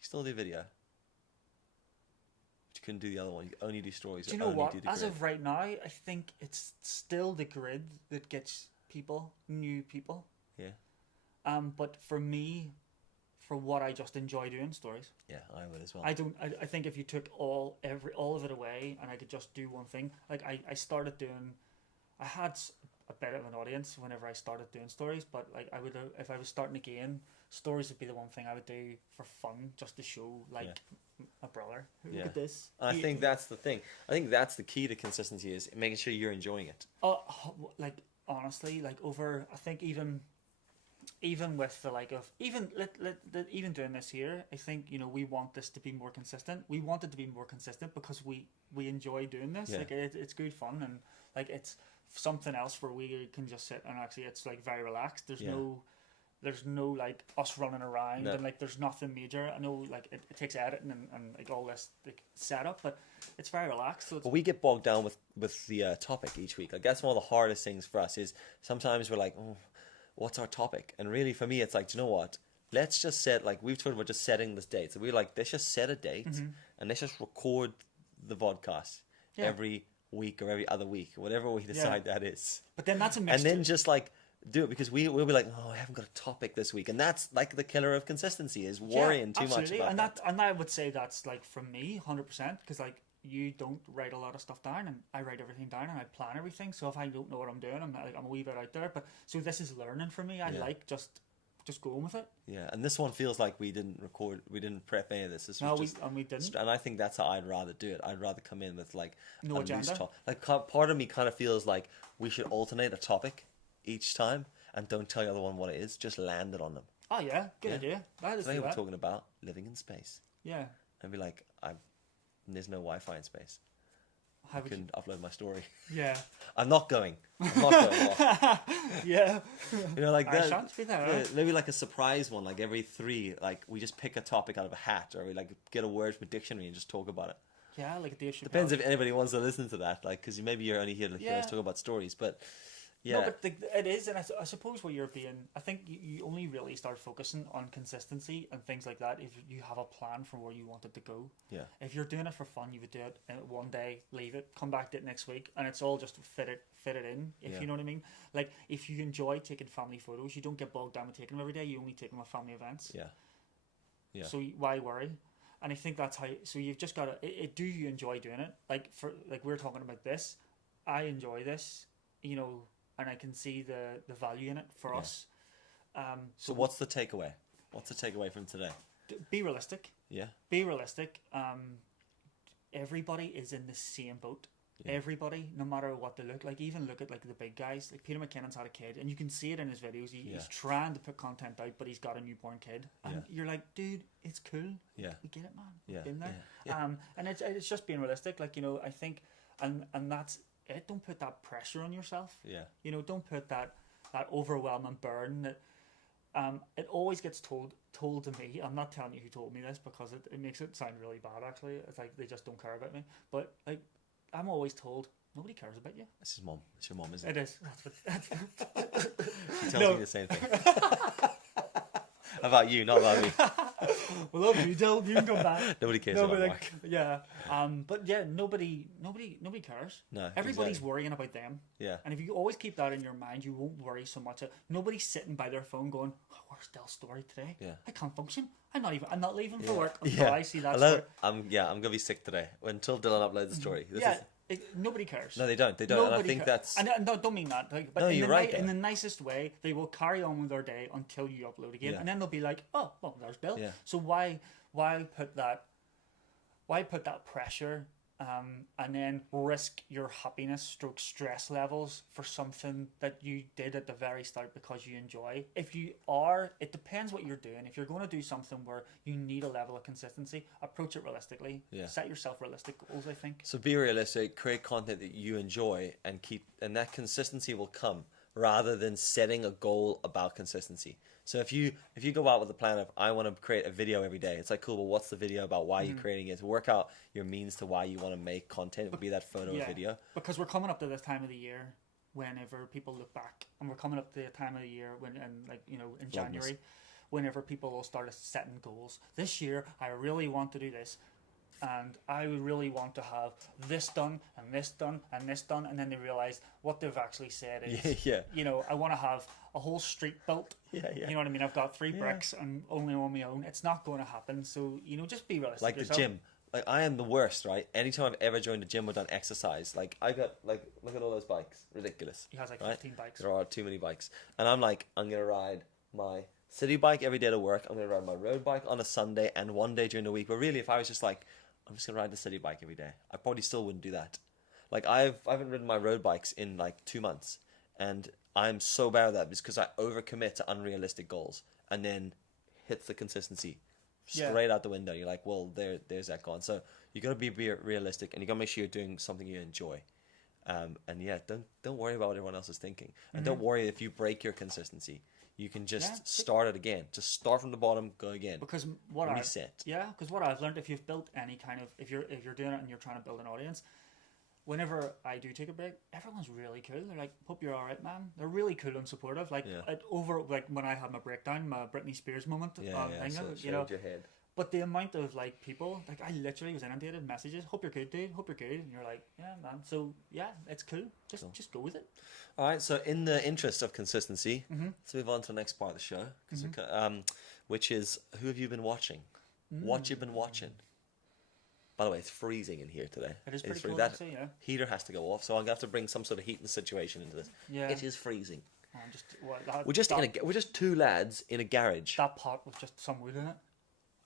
You still do video. But you couldn't do the other one. You only do stories. Do you or know only what? Do the As grid. of right now, I think it's still the grid that gets new people. Yeah. But for me, for what I just enjoy doing, stories. Yeah, I would as well. I think if you took all of it away and I could just do one thing, like I started doing, I had a bit of an audience whenever I started doing stories, but like I would, if I was starting again, stories would be the one thing I would do for fun, just to show like my brother, look at this. I think that's the thing. I think that's the key to consistency, is making sure you're enjoying it. Like honestly, like over, I think even with the like of even doing this here, I think, you know, we want this to be more consistent. We want it to be more consistent because we enjoy doing this. Like it's good fun, and like it's something else where we can just sit and actually it's like very relaxed. There's no like us running around and like there's nothing major. I know like it takes editing and like all this like setup, but it's very relaxed. So but we get bogged down with the topic each week. Like that's one of the hardest things for us, is sometimes we're like, oh, what's our topic? And really for me it's like, do you know what? Let's just set, like we've talked about just setting this date. So we're like, let's just set a date and let's just record the vodcast every week or every other week, whatever we decide that is. But then that's a mixture. And then just like do it, because we'll be like, oh, I haven't got a topic this week, and that's like the killer of consistency, is worrying too much about that. And I would say that's like from me 100%, because like you don't write a lot of stuff down, and I write everything down and I plan everything. So if I don't know what I'm doing, I'm a wee bit out there. But so this is learning for me. I like just going with it. Yeah, and this one feels like we didn't prep any of this. We didn't. And I think that's how I'd rather do it. I'd rather come in with like no agenda. Like part of me kind of feels like we should alternate a topic each time and don't tell the other one what it is. Just land it on them. Oh yeah, good idea. Today we're talking about living in space. Yeah. And be like, there's no Wi-Fi in space. I couldn't upload my story. Yeah. I'm not going. Yeah. You know, like I shan't be there. Maybe like a surprise one, like every 3, like we just pick a topic out of a hat, or we like get a word from a dictionary and just talk about it. Yeah, like Dave Chappelle. Depends if anybody wants to listen to that, like, because maybe you're only here to hear us talk about stories, but yeah. No, but it is, and I suppose what you're being, I think you only really start focusing on consistency and things like that if you have a plan for where you want it to go. Yeah. If you're doing it for fun, you would do it one day, leave it, come back to it next week, and it's all just fit it in, if you know what I mean. Like, if you enjoy taking family photos, you don't get bogged down with taking them every day, you only take them at family events. Yeah. Yeah. So why worry? And I think that's how, so you've just got to, do you enjoy doing it? Like, we're talking about this, I enjoy this, you know, and I can see the value in it for us. So what's the takeaway? What's the takeaway from today? Be realistic. Yeah. Be realistic. Everybody is in the same boat. Yeah. Everybody, no matter what they look like, even look at like the big guys. Like Peter McKinnon's had a kid, and you can see it in his videos. He's trying to put content out, but he's got a newborn kid, and you're like, dude, it's cool. Yeah. We get it, man. Yeah. We've been there. Yeah. And it's just being realistic. Like, you know, I think, and that's it. Don't put that pressure on yourself. Yeah. You know, don't put that overwhelming burden that it always gets told to me. I'm not telling you who told me this because it makes it sound really bad, actually. It's like they just don't care about me. But like, I'm always told nobody cares about you. It's his mom. It's your mom, isn't it? It is. She tells me the same thing. About you, not about me. Well, love you, Dylan. You can come back. Nobody cares about Mark. Yeah. But yeah, nobody cares. No. Everybody's exactly. worrying about them. Yeah. And if you always keep that in your mind, you won't worry so much. Nobody's sitting by their phone going, oh, "Where's Dell's story today? Yeah. I can't function. I'm not leaving for work until I see that Hello? story." I'm gonna be sick today until Dylan uploads the story. Nobody cares. No, they don't. They don't. Nobody and I think cares. that's. And no, don't mean that. Like, but no, you're right. In the nicest way, they will carry on with their day until you upload again, and then they'll be like, "Oh, well, there's Bill." Yeah. So why put that? Why put that pressure? And then risk your happiness / stress levels for something that you did at the very start because you enjoy. If you are, it depends what you're doing. If you're going to do something where you need a level of consistency, approach it realistically. Yeah. Set yourself realistic goals, I think. So be realistic, create content that you enjoy, and that consistency will come rather than setting a goal about consistency. So if you go out with a plan of, I want to create a video every day, it's like, cool, well, what's the video about? Why are you creating it? To work out your means to why you want to make content. It would be that photo or video. Because we're coming up to this time of the year whenever people look back, and we're coming up to the time of the year in January, whenever people will start setting goals. This year, I really want to do this. And I would really want to have this done and this done and this done, and then they realize what they've actually said is, you know, I want to have a whole street built. You know what I mean? I've got 3 bricks and only on my own. It's not going to happen. So, you know, just be realistic. Like yourself. the gym. like I am the worst, right? Anytime I've ever joined a gym or done exercise, like I got like look at all those bikes, ridiculous. He has like right? 15 bikes. There are too many bikes, and I'm like, I'm gonna ride my city bike every day to work. I'm gonna ride my road bike on a Sunday and one day during the week. But really, if I was just like, I'm just gonna ride the city bike every day, I probably still wouldn't do that. Like I haven't ridden my road bikes in like 2 months, and I'm so bad at that because I overcommit to unrealistic goals and then hits the consistency straight out the window. You're like, well, there's that gone. So you got to be realistic, and you got to make sure you're doing something you enjoy. And yeah, don't worry about what everyone else is thinking, and don't worry if you break your consistency. You can just start it again. Just start from the bottom, go again. Because what I've learned, if you've built any kind of, if you're doing it and you're trying to build an audience, whenever I do take a break, everyone's really cool. They're like, "Hope you're all right, man." They're really cool and supportive. Like over like when I had my breakdown, my Britney Spears moment. So you know. your head. But the amount of like people, like I literally was inundated messages. "Hope you're good, dude. Hope you're good." And you're like, "Yeah, man." So yeah, it's cool. Just go with it. All right. So in the interest of consistency, let's move on to the next part of the show, which is who have you been watching? What you've been watching. By the way, it's freezing in here today. It is pretty cold. That heater has to go off, so I'm gonna have to bring some sort of heating situation into this. Yeah. It is freezing. We're just two lads in a garage. That pot with just some wood in it.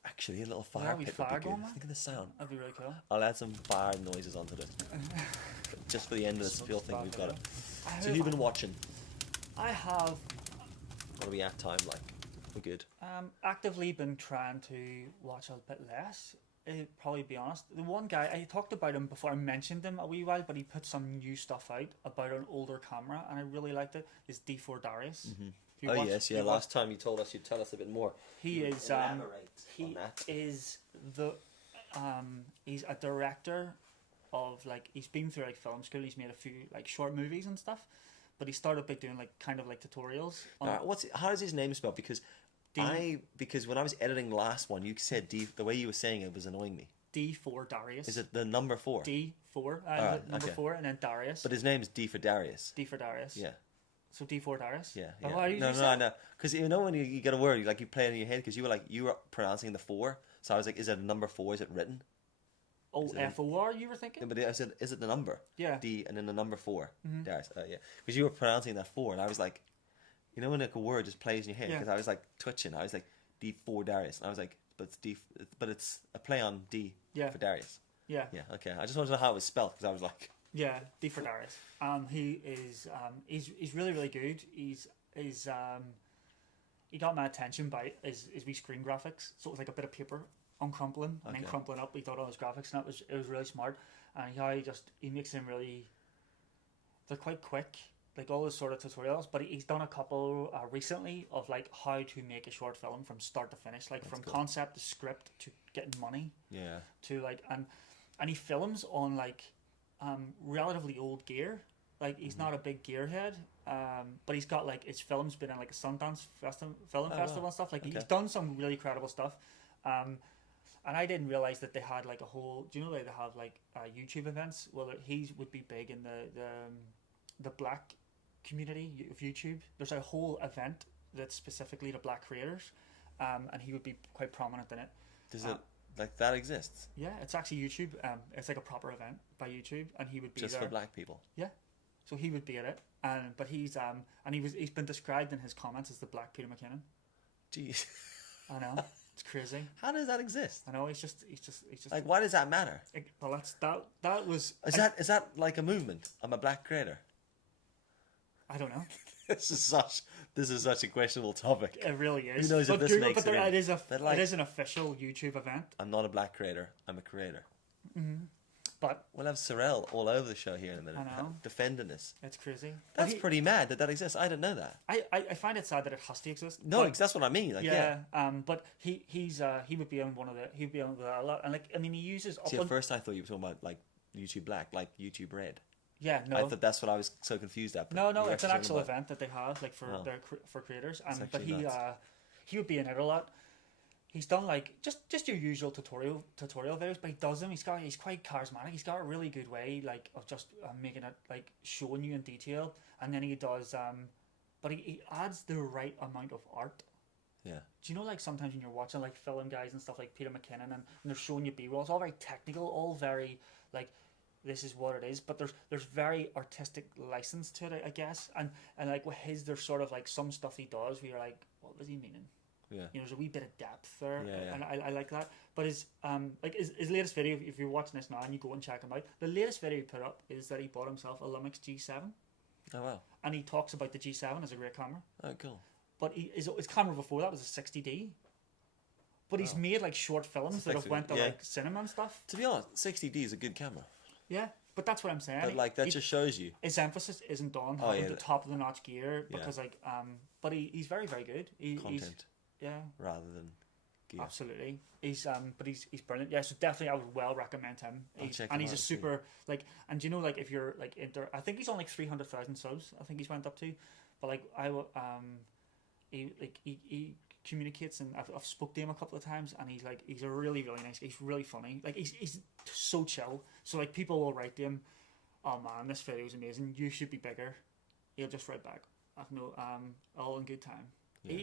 Actually, a little fire pit would be good. Think of the sound. That'd be really cool. I'll add some fire noises onto this. Just for the end of this feel thing, we've got it. So you've been watching. I have. What are we at time like? We're good. Actively been trying to watch a bit less. Probably be honest. The one guy I talked about him before. I mentioned him a wee while, but he put some new stuff out about an older camera, and I really liked it. Is D4 Darius. Oh yes, yeah. Last time you told us you'd tell us a bit more. He is. He's a director of like he's been through like film school. He's made a few like short movies and stuff, but he started by doing like kind of like tutorials. How is his name spelled? Because when I was editing the last one, you said D. The way you were saying it was annoying me. D4 Darius. Is it the number 4? D4. Number 4, and then Darius. But his name is D for Darius. D for Darius. Yeah. So D4 Darius. Yeah. No. Because you know when you get a word, you play it in your head because you were pronouncing the 4. So I was like, is it a number 4? Is it written? Oh, F-O-R, you were thinking? Yeah, but I said, is it the number? Yeah. D and then the number 4. Darius. Yeah. Because you were pronouncing that 4, and I was like, you know when like a word just plays in your head? Because I was like twitching. I was like D4 Darius, and I was like, but it's a play on D for Darius. Yeah. Yeah. Okay. I just wanted to know how it was spelled because I was like. Yeah, D for Darius. He is he's really really good. He got my attention by his wee screen graphics. So it was like a bit of paper uncrumpling and then crumpling up. He thought on his graphics, and it was really smart. And he makes them really. They're quite quick, like all those sort of tutorials. But he's done a couple recently of like how to make a short film from start to finish, like from concept to script to getting money. Yeah. To like and he films on like. Relatively old gear. Like he's not a big gearhead, but he's got like his film's been in like a Sundance film festival and stuff. Like he's done some really credible stuff. And I didn't realize that they had like a whole. Do you know they have like YouTube events? Well, he would be big in the black community of YouTube. There's a whole event that's specifically to black creators, and he would be quite prominent in it. Does it? Like that exists? Yeah, it's actually YouTube. It's like a proper event by YouTube, and he would be just there. For black people. Yeah, so he would be at it, but he's he's been described in his comments as the Black Peter McKinnon. Jeez, I know, it's crazy. How does that exist? I know he's just like, why does that matter? Well, that was. Is that like a movement? I'm a black creator. I don't know. This is such a questionable topic. It really is. Who knows if this makes it? It is an official YouTube event. I'm not a black creator. I'm a creator. Mm-hmm. But we'll have Sorrel all over the show here in a minute. I know. Defending this. It's crazy. That's pretty mad that exists. I didn't know that. I find it sad that it has to exist. No, that's what I mean. Like, but he would be on he'd be on a lot, and like I mean he uses. See, at first I thought you were talking about like YouTube Black, like YouTube Red. Yeah, no. I thought that's what I was so confused at. No, it's an actual event that they have, like for creators, but he would be in it a lot. He's done like just your usual tutorial videos, but he does them. He's quite charismatic. He's got a really good way like of just making it like showing you in detail, and then he does but he adds the right amount of art Yeah. Do you know, like, sometimes when you're watching, like, film guys and stuff like Peter McKinnon, and they're showing you B-roll, it's all very technical, all very, like, this is what it is, but there's very artistic license to it, I guess, and like with his, there's sort of like some stuff he does where you're like, what was he meaning? Yeah. You know, there's a wee bit of depth there, Yeah. and I like that. But his latest video, if you're watching this now and you go and check him out, the latest video he put up is that he bought himself a Lumix G7. Oh wow. And he talks about the G7 as a great camera. Oh cool. But his camera before that was a 60D. But he's made like short films that have went to like cinema and stuff. To be honest, 60D is a good camera. Yeah, but that's what I'm saying. But like that just shows you his emphasis isn't on having the top of the notch gear because like but he's very, very good. Content. He's rather than gear. Absolutely. He's brilliant. Yeah, so definitely I would well recommend him. He's a super like, and you know, like if you're like into, I think he's on like 300,000 subs. I think he's went up to, but like he communicates, and I've spoke to him a couple of times, and he's a really, really nice. He's really funny. Like he's so chill. So like people will write to him, oh man, this video is amazing. You should be bigger. He'll just write back, I've no all in good time. Yeah.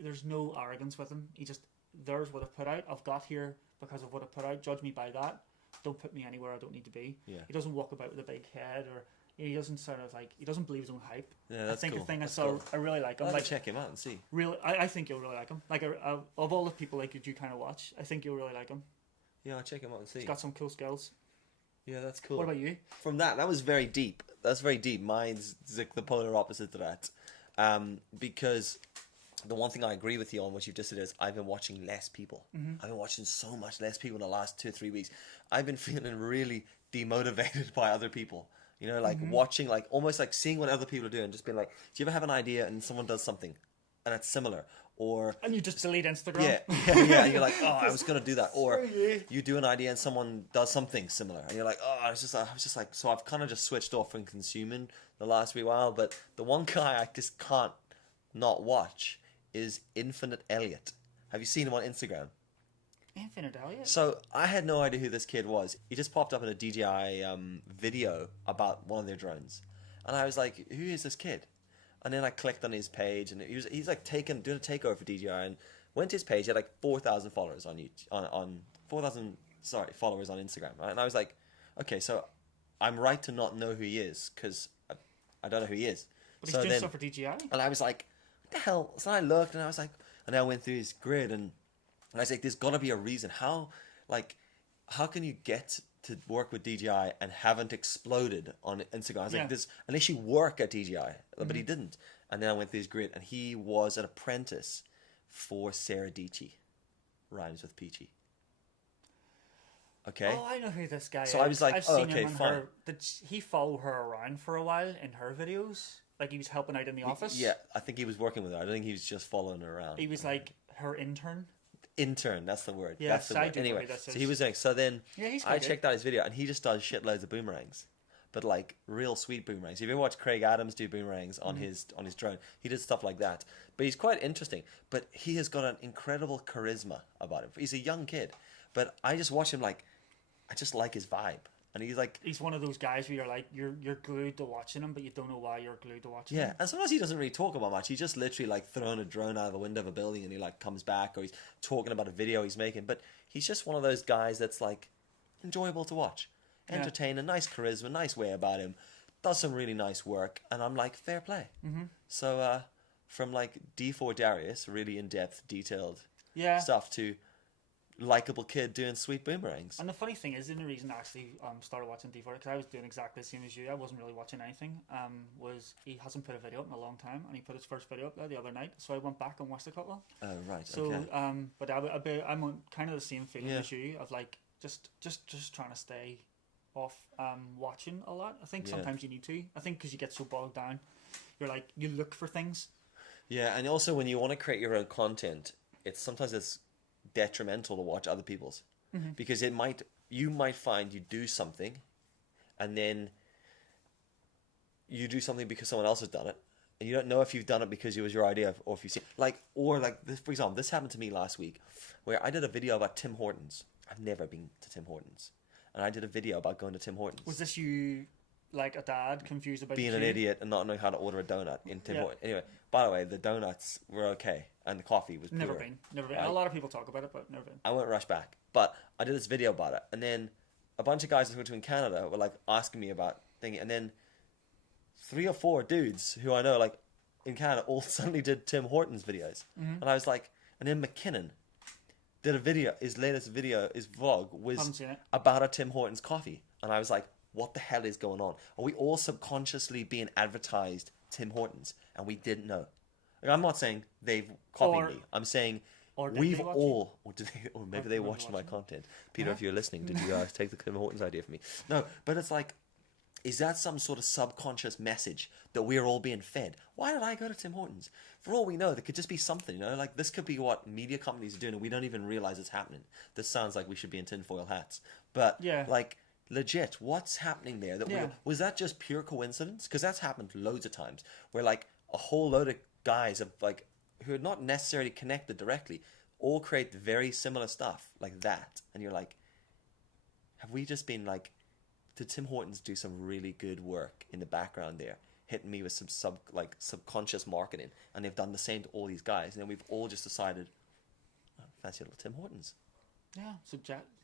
There's no arrogance with him. He just, there's what I've put out. I've got here because of what I put out. Judge me by that. Don't put me anywhere I don't need to be. Yeah. He doesn't walk about with a big head, or he doesn't sort of like, he doesn't believe his own hype. Yeah, that's I think cool. the thing that's I saw, cool. I really like him. I'll like check him out and see. Really, I think you'll really like him. Like of all the people like you kind of watch, I think you'll really like him. Yeah, I'll check him out and see. He's got some cool skills. Yeah, that's cool. What about you? From that was very deep. That's very deep. Mine's like the polar opposite to that. Because the one thing I agree with you on, what you've just said, is I've been watching less people. Mm-hmm. I've been watching so much less people in the last 2 or 3 weeks. I've been feeling really demotivated by other people. You know, like watching, like almost like seeing what other people are doing, just being like, do you ever have an idea and someone does something and it's similar? Or and you just delete Instagram. Yeah. You're like, oh, I was gonna do that. Or you do an idea and someone does something similar, and you're like, oh, I was just like, so I've kind of just switched off from consuming the last wee while. But the one guy I just can't not watch is Infinite Elliot. Have you seen him on Instagram? Infinite Elliot. So I had no idea who this kid was. He just popped up in a DJI video about one of their drones, and I was like, who is this kid? And then I clicked on his page, and he's like doing a takeover for DJI, and went to his page. He had like 4,000 followers on 4,000 followers on Instagram, right? And I was like, okay, so I'm right to not know who he is because I don't know who he is. But he's doing stuff for DJI. And I was like, what the hell? So I looked, and I was like, and I went through his grid, and I was like, there's got to be a reason. How can you get to work with DJI and haven't exploded on Instagram? I was like, unless you work at DJI, but he didn't. And then I went through his grid, and he was an apprentice for Sarah Dietschy. Rhymes with Peachy. Okay. Oh, I know who this guy is. So I was like, I've seen him fine. Did he follow her around for a while in her videos? Like he was helping out in the office? Yeah, I think he was working with her. I don't think he was just following her around. He was like her intern? Intern, that's the word. Yeah, that's the word. Anyway, so he was saying. So then I checked out his video, and he just does shitloads of boomerangs, but like real sweet boomerangs. If you ever watch Craig Adams do boomerangs on his drone, he did stuff like that. But he's quite interesting. But he has got an incredible charisma about him. He's a young kid, but I just watch him like, I just like his vibe. And he's one of those guys where you're like you're glued to watching him, but you don't know why you're glued to watching him. Yeah, and sometimes he doesn't really talk about much. He's just literally like throwing a drone out of the window of a building, and he like comes back, or he's talking about a video he's making. But he's just one of those guys that's like enjoyable to watch, entertaining, nice charisma, nice way about him, does some really nice work, and I'm like, fair play. Mm-hmm. So from like D4 Darius, really in depth, detailed stuff, to likable kid doing sweet boomerangs. And the funny thing is, the only reason I actually started watching D4, because I was doing exactly the same as you, I wasn't really watching anything, was he hasn't put a video up in a long time, and he put his first video up there the other night, so I went back and watched a couple. Oh, right, so, okay. But I'm on kind of the same feeling as you, of like, just trying to stay off watching a lot. I think sometimes you need to. I think because you get so bogged down, you're like, you look for things. Yeah, and also when you want to create your own content, sometimes it's detrimental to watch other people's, because you might find you do something, and then you do something because someone else has done it, and you don't know if you've done it because it was your idea, or if you see this, for example, this happened to me last week, where I did a video about Tim Hortons. I've never been to Tim Hortons, and I did a video about going to Tim Hortons. Was this you like a dad confused about being the an queue. idiot and not knowing how to order a donut in Tim Yeah. Hortons. Anyway, by the way, the donuts were okay and the coffee was Never poor. been. Right. A lot of people talk about it, but never been. I won't rush back, but I did this video about it, and then a bunch of guys I spoke to in Canada were like asking me about things, and then 3 or 4 dudes who I know like in Canada all suddenly did Tim Hortons videos, and I was like, and then McKinnon did a video, his latest video, his vlog was Haven't seen it. about a Tim Hortons coffee, and I was like, what the hell is going on? Are we all subconsciously being advertised Tim Hortons and we didn't know? Like, I'm not saying they've copied Or- me. I'm saying or did we've they watch all, or did they, or maybe Or they were they watched my watching it? content. Peter, Yeah. if you're listening, did you take the Tim Hortons idea from me? No, but it's like, is that some sort of subconscious message that we're all being fed? Why did I go to Tim Hortons? For all we know, there could just be something, you know, like this could be what media companies are doing and we don't even realize it's happening. This sounds like we should be in tinfoil hats. But, Yeah. like, legit, what's happening there? That Yeah. was that just pure coincidence? Because that's happened loads of times where, like, a whole load of guys have, like, who are not necessarily connected directly all create very similar stuff like that. And you're like, have we just been, like, did Tim Hortons do some really good work in the background there, hitting me with some subconscious marketing, and they've done the same to all these guys, and then we've all just decided, oh, fancy a little Tim Hortons. Yeah,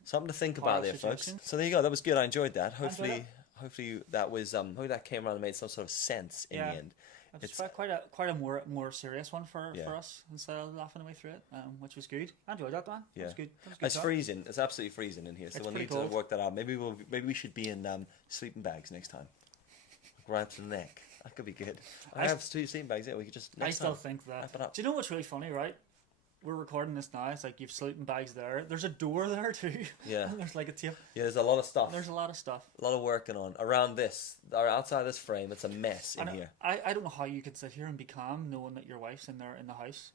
Something to think Power about of there, folks. suggestion. So there you go. That was good. I enjoyed that. enjoyed Hopefully that was hopefully that came around and made some sort of sense in Yeah. the end. It's quite a more serious one for us instead of laughing away through it, which was good. I enjoyed that, man. Yeah. That was good. That was good It's talk. freezing. It's absolutely freezing in here. So It's we'll pretty need to cold. work that out. Maybe we should be in sleeping bags next time. Right up to the neck. That could be good. I have 2 sleeping bags. Yeah, we could just. I next still time, think that. wrap it up. Do you know what's really funny, right? We're recording this now. It's like you've sleeping bags there. There's a door there too. Yeah. And there's like a tape. Yeah, there's a lot of stuff. There's a lot of stuff. A lot of working on around this, or outside this frame. It's a mess in And here. I don't know how you could sit here and be calm knowing that your wife's in there in the house.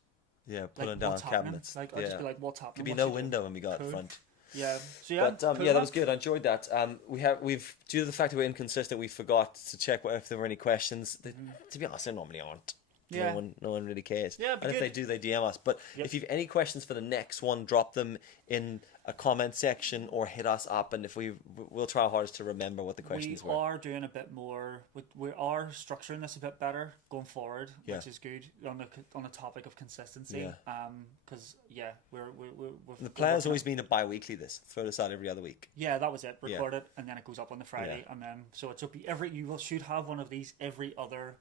Yeah, Like, pulling down what's happening? cabinets. Like, yeah. I'd just be like, what's happening? Could be What's no she doing? window when we got Cool. in front. Yeah. So yeah. But cool, yeah, that man. was good. I enjoyed that. We've due to the fact that we're inconsistent, we forgot to check if there were any questions. To be honest, there normally aren't. Yeah. No one really cares. Yeah, it'd be and if they good. do, they DM us. But Yep. if you've any questions for the next one, drop them in a comment section or hit us up, and if we'll try our hardest to remember what the questions We were. are doing a bit more. We are structuring this a bit better going forward, Yeah. which is good on the topic of consistency. Yeah. Because we're The plan has always been a bi-weekly. Throw this out every other week. Yeah, that was it. Yeah. Record it, and then it goes up on the Friday, and then so it's up should have one of these every other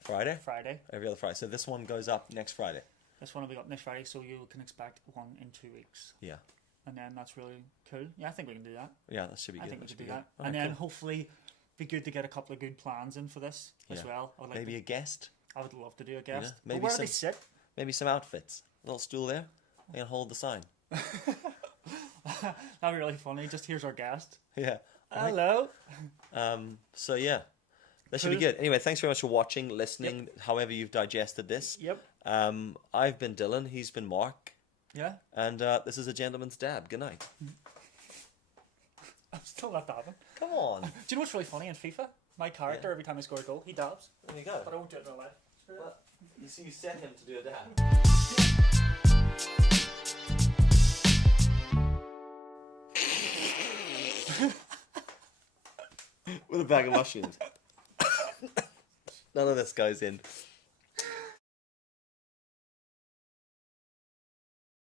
Friday. Friday. Every other Friday. So this one goes up next Friday. This one will be up next Friday, so you can expect one in 2 weeks, Yeah. and then that's really cool. Yeah, I think we can do that. Yeah, that should be good. I think we That should should do be that, good. and Alright, then cool. hopefully be good to get a couple of good plans in for this as Yeah. well. I would like Maybe to, a guest. I would love to do a guest. maybe But where do they some- sit? Maybe some outfits. A little stool there. I can hold the sign. That'd be really funny. Just here's our guest. Yeah. Hello. So yeah, that should be Cool. good. Anyway, thanks very much for watching, listening, however you've digested this. Yep. I've been Dylan. He's been Mark. Yeah. And this is a gentleman's dab. Good night. I'm still not dabbing. Come on. Do you know what's really funny in FIFA? My character, every time I score a goal, he dabs. There you go. But I won't do it in real life. Screw it. Well, you see, you set him to do a dab. With a bag of mushrooms. None of this goes in.